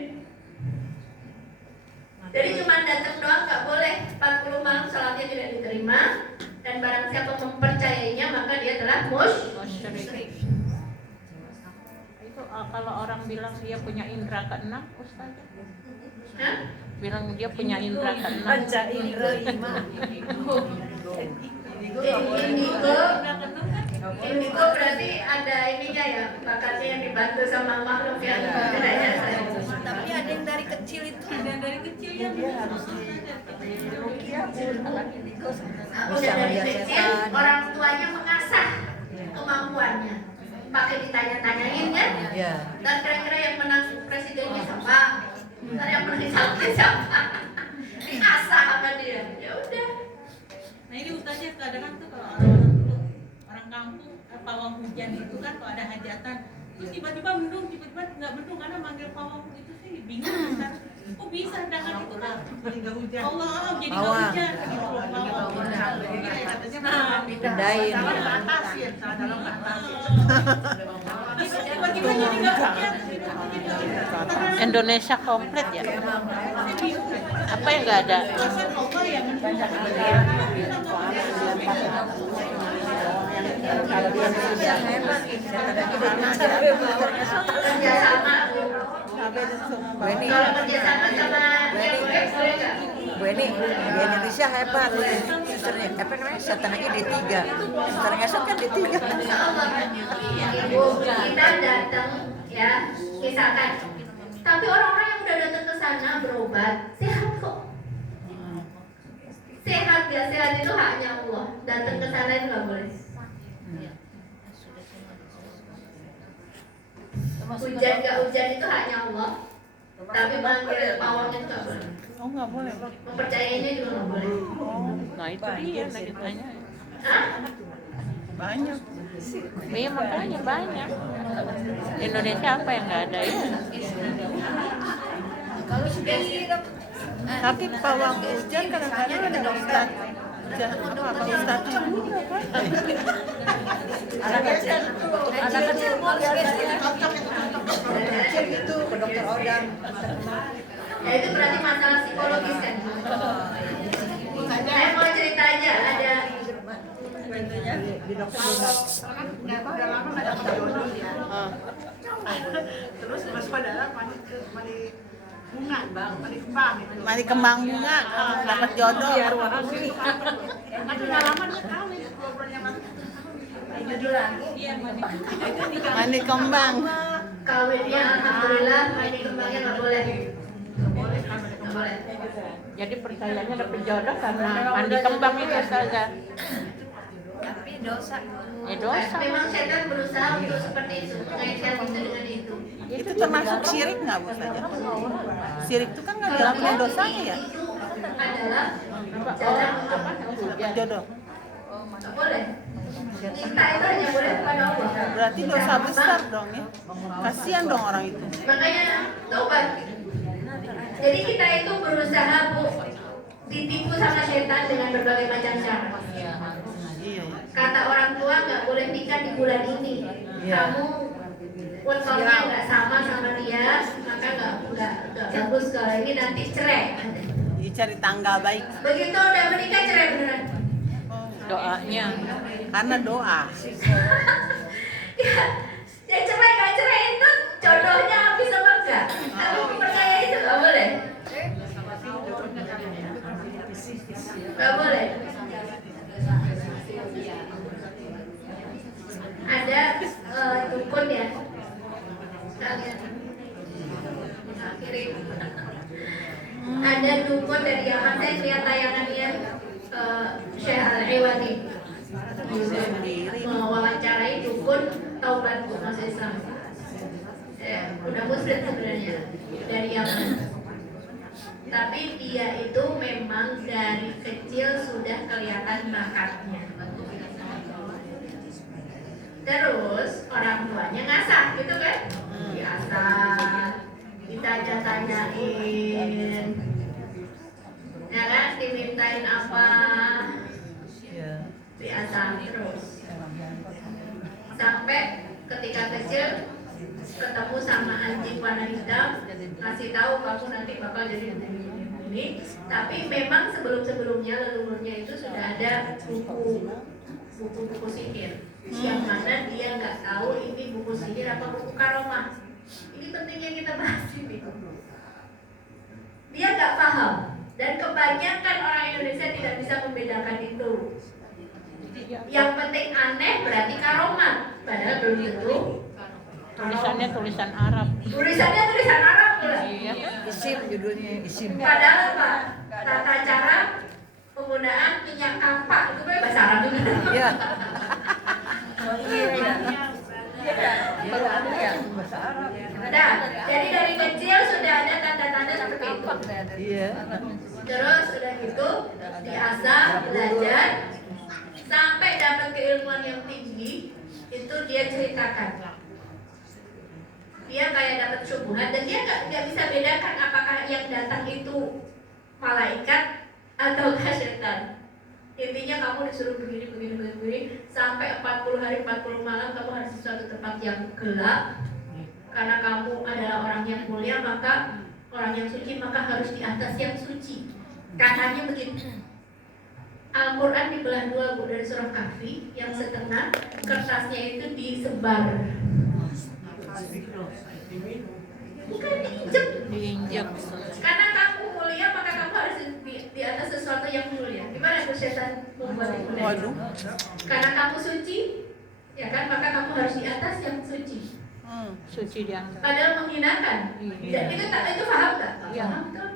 Jadi cuma datang doang nggak boleh. 40 malam sholatnya tidak diterima, dan barang siapa mempercayainya maka dia telah musyrik. Itu kalau orang bilang dia punya indera keenam, Ustazah. Hah? Bilang dia punya indera keenam. Panca indra lima. Indigo berarti ada ininya ya, bakatnya yang dibantu sama makhluk yang tidak saya. Tapi ada yang dari kecil itu. Ada yang dari kecil ya. Dia harus Udah dari kecil orang tuanya mengasah kemampuannya, pakai ditanya-tanyain kan? Iya. Dan kira-kira yang menang presidennya siapa? Dan yang menang siapa? Diasah sama dia. Ya udah. Nah ini Ustaznya kadang-kadang tuh kalau orang kampung pawang hujan itu kan kalau ada hajatan terus tiba-tiba mendung, tiba-tiba nggak mendung karena manggil pawang itu sih bingung kan. Kok bisa sedangkan itu kan Allah jadi nggak hujan gitu loh pawang. Pindahin. Atas ya, dalam atas. Tiba-tiba jadi nggak hujan. Indonesia komplit ya. Apa yang nggak ada? Perasaan Allah yang Kalau di Indonesia hebat. Kerjasama. Bu Eni, Kalau kerjasama sama yang boleh nggak? Bu Eni, di Indonesia hebat. Susternya, apa namanya? Setan aja D3. Suster ngesot kan D3. Insya Allah. Bu, kita datang ya, misalkan. Tapi orang-orang yang udah datang ke sana berobat sehat kok. Sehat ya, sehat itu haknya Allah. Datang ke sana itu nggak boleh. Hujan nggak hujan itu haknya Allah. Tapi manggil pawang itu nggak boleh. Oh nggak boleh. Mempercayainya juga nggak boleh. Nah itu dia lanjutannya. Hah? Banyak. Iya makanya banyak. Indonesia apa yang nggak ada ya? Kalau sudah tapi pawang hujan kadang-kadang ada Ustaz Bang Ustadz. Anak kecil itu ke dokter Odang. Ya itu berarti masalah psikologis kan. Saya mau cerita aja, ada Di dokter Odang. Udah lama nggak dapat jodoh ya. Terus Mas Saudara mandi bunga, mandi kembang gitu. Mari kembang bunga, dapat jodoh. Tapi nggak lama dia kawin, 2 bulan yang lalu. Mandi kembang. kawinnya alhamdulillah, mandi kembangnya nggak boleh. Nggak boleh kan mandi Nggak kembang. boleh. Jadi percayanya dapat jodoh karena mandi kembang itu saja. Tapi dosa. Dosa. Memang setan berusaha untuk seperti itu, mengaitkan itu dengan itu. Itu termasuk syirik nggak Bu saja? Syirik itu kan nggak dilakukan dosanya ya? Itu adalah cara Ya. Jodoh. nggak boleh. Cinta itu hanya boleh kepada Allah. Berarti dosa besar dong ya. Kasihan dong orang itu. Makanya tobat. Jadi kita itu berusaha Bu ditipu sama setan dengan berbagai macam cara. Iya ya. Kata orang tua nggak boleh nikah di bulan ini. Iya. Kamu wetonnya nggak sama dia, maka nggak bagus kalau ini nanti cerai. Dicari tanggal baik Begitu udah menikah cerai beneran. Doanya. karena doa. Ya cerai nggak cerai itu jodohnya habis apa enggak? Kalau percaya itu nggak boleh. Nggak boleh. Ada dukun ya. Kalian kirim. Ada dukun dari Yaman, saya lihat tayangannya Syekh Al-Iwani mewawancarai dukun taubat masuk Islam. Udah muslim sebenarnya dari Yaman. Tapi dia itu memang dari kecil sudah kelihatan bakatnya. Terus orang tuanya ngasah gitu kan? Diasah, ditanya-tanyain, ya kan? Dimintain apa? Diasah terus. Sampai ketika kecil ketemu sama anjing warna hitam, ngasih tahu kamu nanti bakal jadi ini. Tapi memang sebelumnya leluhurnya itu sudah ada buku sihir, yang mana dia nggak tahu ini buku sihir apa buku karomah. Ini pentingnya kita bahas ini. Dia nggak paham, dan kebanyakan orang Indonesia tidak bisa membedakan itu. Yang penting aneh berarti karomah, padahal belum tentu. Tulisannya tulisan Arab. Tulisannya tulisan Arab pula. Iya. Isim judulnya isim. Padahal apa? Tata cara penggunaan minyak kampak itu kan bahasa Arab juga. Iya. Nah, jadi dari kecil sudah ada tanda-tanda seperti itu. Iya. Terus udah gitu diasah, belajar sampai dapat keilmuan yang tinggi, itu dia ceritakan. Dia kayak dapat syubhat dan dia nggak bisa bedakan apakah yang datang itu malaikat atau setan. Intinya kamu disuruh begini sampai 40 hari 40 malam kamu harus di suatu tempat yang gelap. Karena kamu adalah orang yang mulia, maka orang yang suci, maka harus di atas yang suci. Katanya begitu. Al-Quran dibelah dua Bu, dari surah Kahfi, yang setengah kertasnya itu disebar. Bukan diinjek. Karena kamu mulia, maka kamu harus di atas sesuatu yang mulia. Gimana tuh setan membuat itu? Waduh. Karena kamu suci, ya kan, maka kamu harus di atas yang suci. Suci dianggap. Padahal menghinakan. Iya. Itu paham tak? Iya. Paham betul.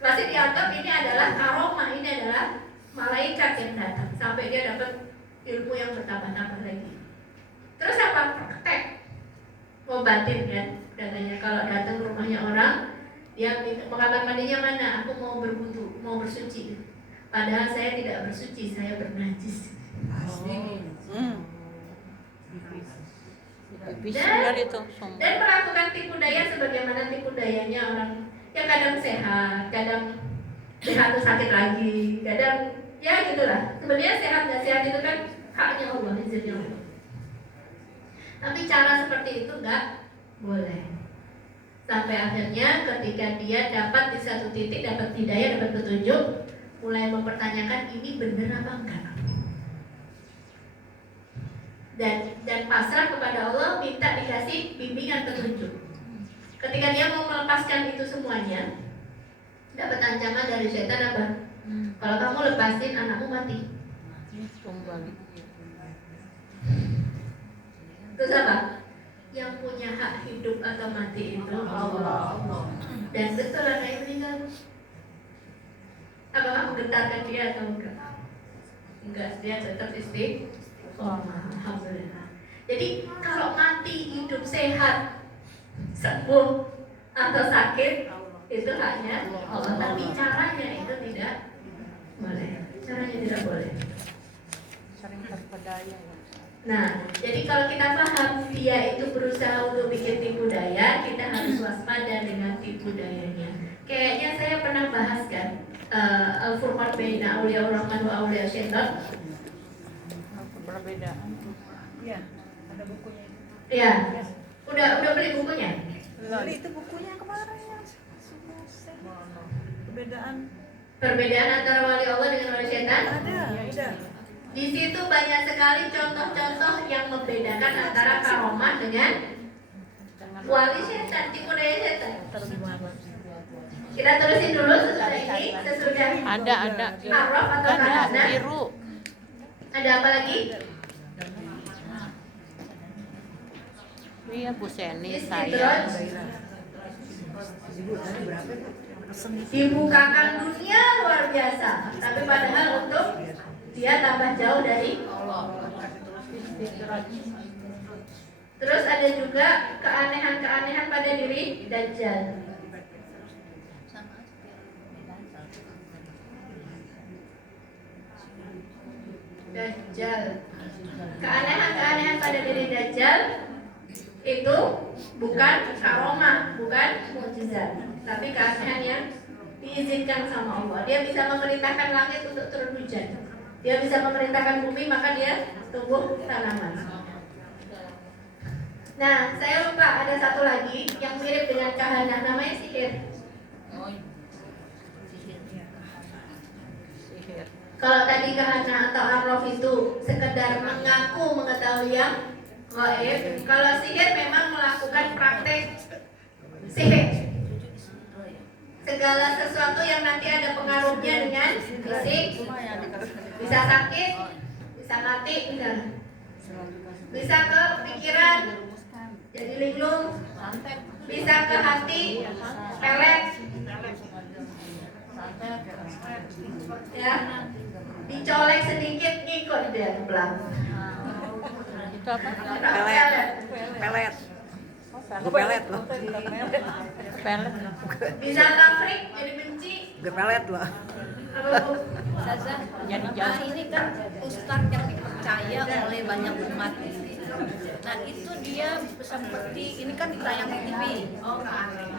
Pasti dianggap ini adalah aroma, ini adalah malaikat yang datang sampai dia dapat ilmu yang bertambah-tambah lagi. Terus apa? Praktek. Obatin kan, katanya kalau datang ke rumahnya orang, dia kamar mandinya mana? Aku mau berwudu, mau bersuci. Padahal saya tidak bersuci, saya bernajis. Benar itu. Dan melakukan tipu daya sebagaimana tipu dayanya orang yang kadang sehat, kadang sehat tuh sakit lagi, kadang ya gitulah. Sebenarnya sehat nggak sehat itu kan haknya Allah, izinnya Allah. Tapi cara seperti itu nggak boleh. Sampai akhirnya ketika dia dapat di satu titik, dapat hidayah, dapat petunjuk, mulai mempertanyakan ini benar apa enggak. Dan pasrah kepada Allah, minta dikasih bimbingan petunjuk. Ketika dia mau melepaskan itu semuanya, dapat ancaman dari setan apa? Kalau kamu lepasin anakmu mati. Terus apa? Yang punya hak hidup atau mati itu Allah. Dan betul anak itu meninggal. Apa kamu gentarkan dia atau enggak? Enggak, dia tetap istiqomah. Alhamdulillah. Jadi kalau mati, hidup, sehat, sembuh atau sakit itu haknya Allah. Tapi caranya itu tidak boleh. Caranya tidak boleh. Sering terpedaya. Nah, jadi kalau kita paham dia itu berusaha untuk bikin tipu daya, kita harus waspada dengan tipu dayanya. Kayaknya saya pernah bahas kan Al-Furqan baina auliya Rahman wa auliya syaitan. Perbedaan. Iya, ada bukunya itu. Iya. Udah beli bukunya? Beli itu bukunya kemarin yang Perbedaan antara wali Allah dengan wali syaitan? ada, udah. Di situ banyak sekali contoh-contoh yang membedakan antara karomah dengan wali setan, tipu daya setan. Kita terusin dulu sesudah ini, sesudah Ada. Araf atau Ada Kahana. biru. Ada apa lagi? Iya Bu Seni Istidraj. saya. Dibukakan dunia luar biasa, tapi padahal untuk dia tambah jauh dari Allah. Terus ada juga keanehan-keanehan pada diri Dajjal. Keanehan-keanehan pada diri Dajjal itu bukan karomah, bukan mukjizat, tapi keanehan yang diizinkan sama Allah. Dia bisa memerintahkan langit untuk turun hujan. Dia bisa memerintahkan bumi, maka dia tumbuh tanaman. Nah, saya lupa ada satu lagi yang mirip dengan kahanah, namanya sihir. Kalau tadi kahanah atau arraf itu sekedar mengaku mengetahui yang gaib, kalau sihir memang melakukan praktek sihir. Segala sesuatu yang nanti ada pengaruhnya dengan fisik, bisa sakit, bisa mati, bisa ke pikiran, jadi linglung, bisa ke hati, pelet, ya, dicolek sedikit ngikut dia pelan. Itu apa? Pelet. Gue pelet loh. Pelet. Bisa kafrik, jadi benci. Gue pelet loh. Apa Bu? Saza, Jadi jauh. ini kan ustadz yang dipercaya oleh banyak umat. Nah itu dia seperti ini kan ditayang di TV,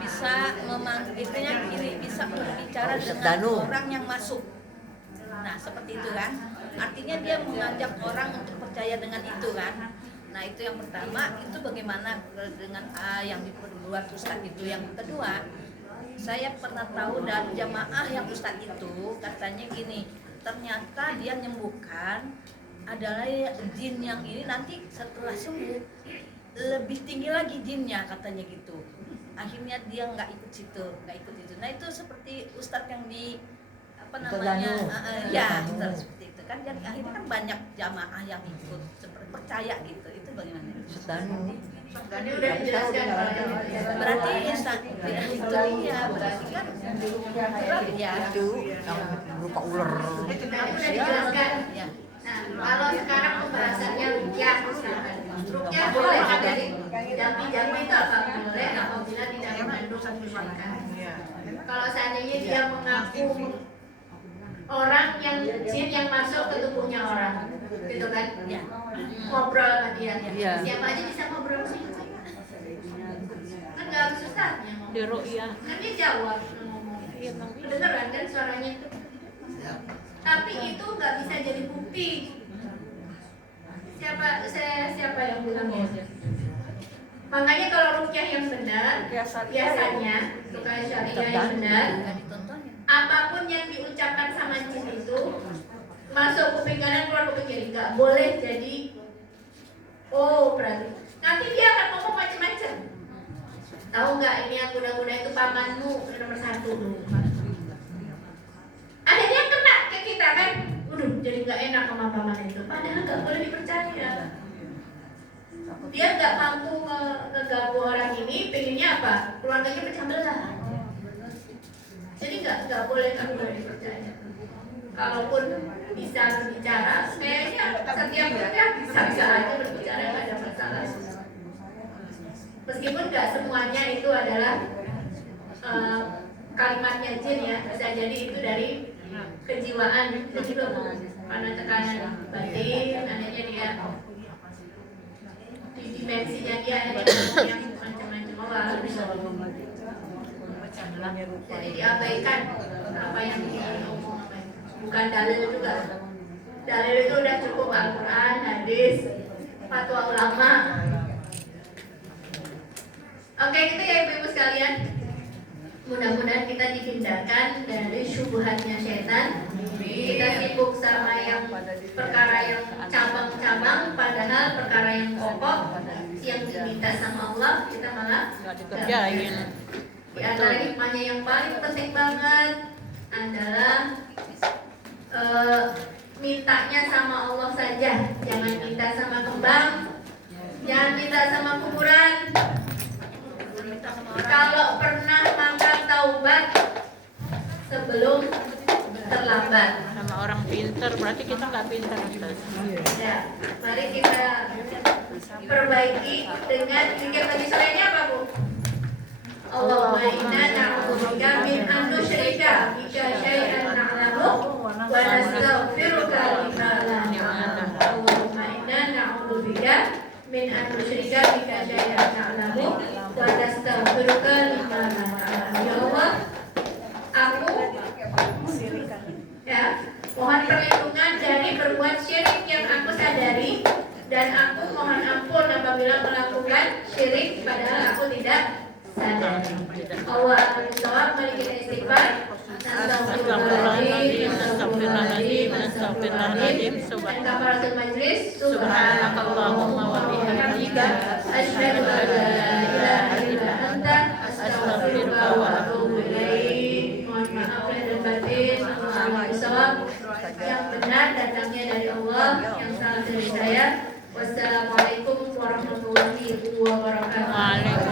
bisa memanggilnya ini bisa berbicara dengan orang yang masuk. Nah seperti itu kan, artinya dia mengajak orang untuk percaya dengan itu kan. Nah itu yang pertama, itu bagaimana dengan yang diperbuat ustadz itu. Yang kedua, saya pernah tahu dari jamaah yang ustadz itu katanya gini, ternyata dia menyembuhkan adalah jin yang ini nanti setelah sembuh lebih tinggi lagi jinnya katanya gitu. Akhirnya dia nggak ikut situ. Nah itu seperti ustadz yang di apa namanya, ya seperti itu kan. Jadi akhirnya kan banyak jamaah yang ikut seperti percaya gitu. Itu bagaimana? Tadi udah dijelaskan kalau yang Berarti itu ya berarti kan ya Itu yang berupa ular. itu udah dijelaskan. ya. Nah, kalau sekarang pembahasannya rukyah misalkan. Rukyah boleh ada di jampi-jampi itu apa boleh apabila tidak mengandung kesyirikan. Kalau seandainya dia mengaku orang yang jin yang masuk ke tubuhnya orang, gitu kan? Ya. Ngobrol sama dia. Iya. Siapa aja bisa ngobrol sih? Kan nggak harus ustadznya ngomong. Di ru'yah. Kan dia jawab ngomong. Kedengeran kan suaranya itu? Tapi itu nggak bisa jadi bukti. Siapa yang bilangnya? Makanya kalau rukyah yang benar, biasanya rukyah syariah yang benar, apapun yang diucapkan sama jin itu masuk kuping kanan keluar kuping kiri, nggak boleh jadi berarti nanti dia akan ngomong macam-macam. Tahu nggak ini yang kuda-kuda itu pamanmu nomor 1. Akhirnya kena ke kita kan, jadi nggak enak sama paman itu. Padahal nggak boleh dipercaya. Dia nggak mampu ngeganggu orang ini, pengennya apa? Keluarganya pecah belah. Jadi nggak boleh dipercaya. Kalaupun bisa berbicara, kayaknya setiap mereka bisa aja berbicara, nggak ada masalah. Meskipun nggak semuanya itu adalah kalimatnya jin ya, bisa jadi itu dari kejiwaan itu karena tekanan batin, adanya dia di dimensinya dia ada yang macam-macam jadi diabaikan apa yang diomong, bukan dalil juga. Dalil itu udah cukup Al-Quran, hadis, fatwa ulama. Oke, gitu ya ibu-ibu sekalian. Mudah-mudahan kita dihindarkan dari syubhatnya setan. Kita sibuk sama yang perkara yang cabang-cabang, padahal perkara yang pokok yang diminta sama Allah kita malah dikerjain. Di antara hikmahnya yang paling penting banget adalah mintanya sama Allah saja, jangan minta sama kembang, jangan minta sama kuburan. Kalau pernah maka taubat sebelum terlambat. Sama orang pinter, berarti kita nggak pinter, Ustaz. Ya, mari kita perbaiki dengan zikir pagi sorenya apa Bu? Allahumma inna na'udzubika min an nusyrika bika syai'an na'lamu wa nastaghfiruka lima la na'lamu. Allahumma inna na'udzubika min an nusyrika bika syai'an na'lamu wa nastaghfiruka lima la na'lamu. Ya Allah, aku ya, mohon perlindungan dari berbuat syirik yang aku sadari, dan aku mohon ampun apabila melakukan syirik padahal aku tidak sadar. Allah Al-Jawab, mari kita istighfar. Astagfirullahaladzim, astagfirullahaladzim, astagfirullahaladzim. Kafaratul majlis. Subhanakallahumma wa bihamdika, asyhadu an la ilaha illa anta, astaghfiruka wa atubu ilaik. Mohon maaf lahir dan batin. Yang benar datangnya dari Allah, yang salah dari saya. Wassalamualaikum warahmatullahi wabarakatuh.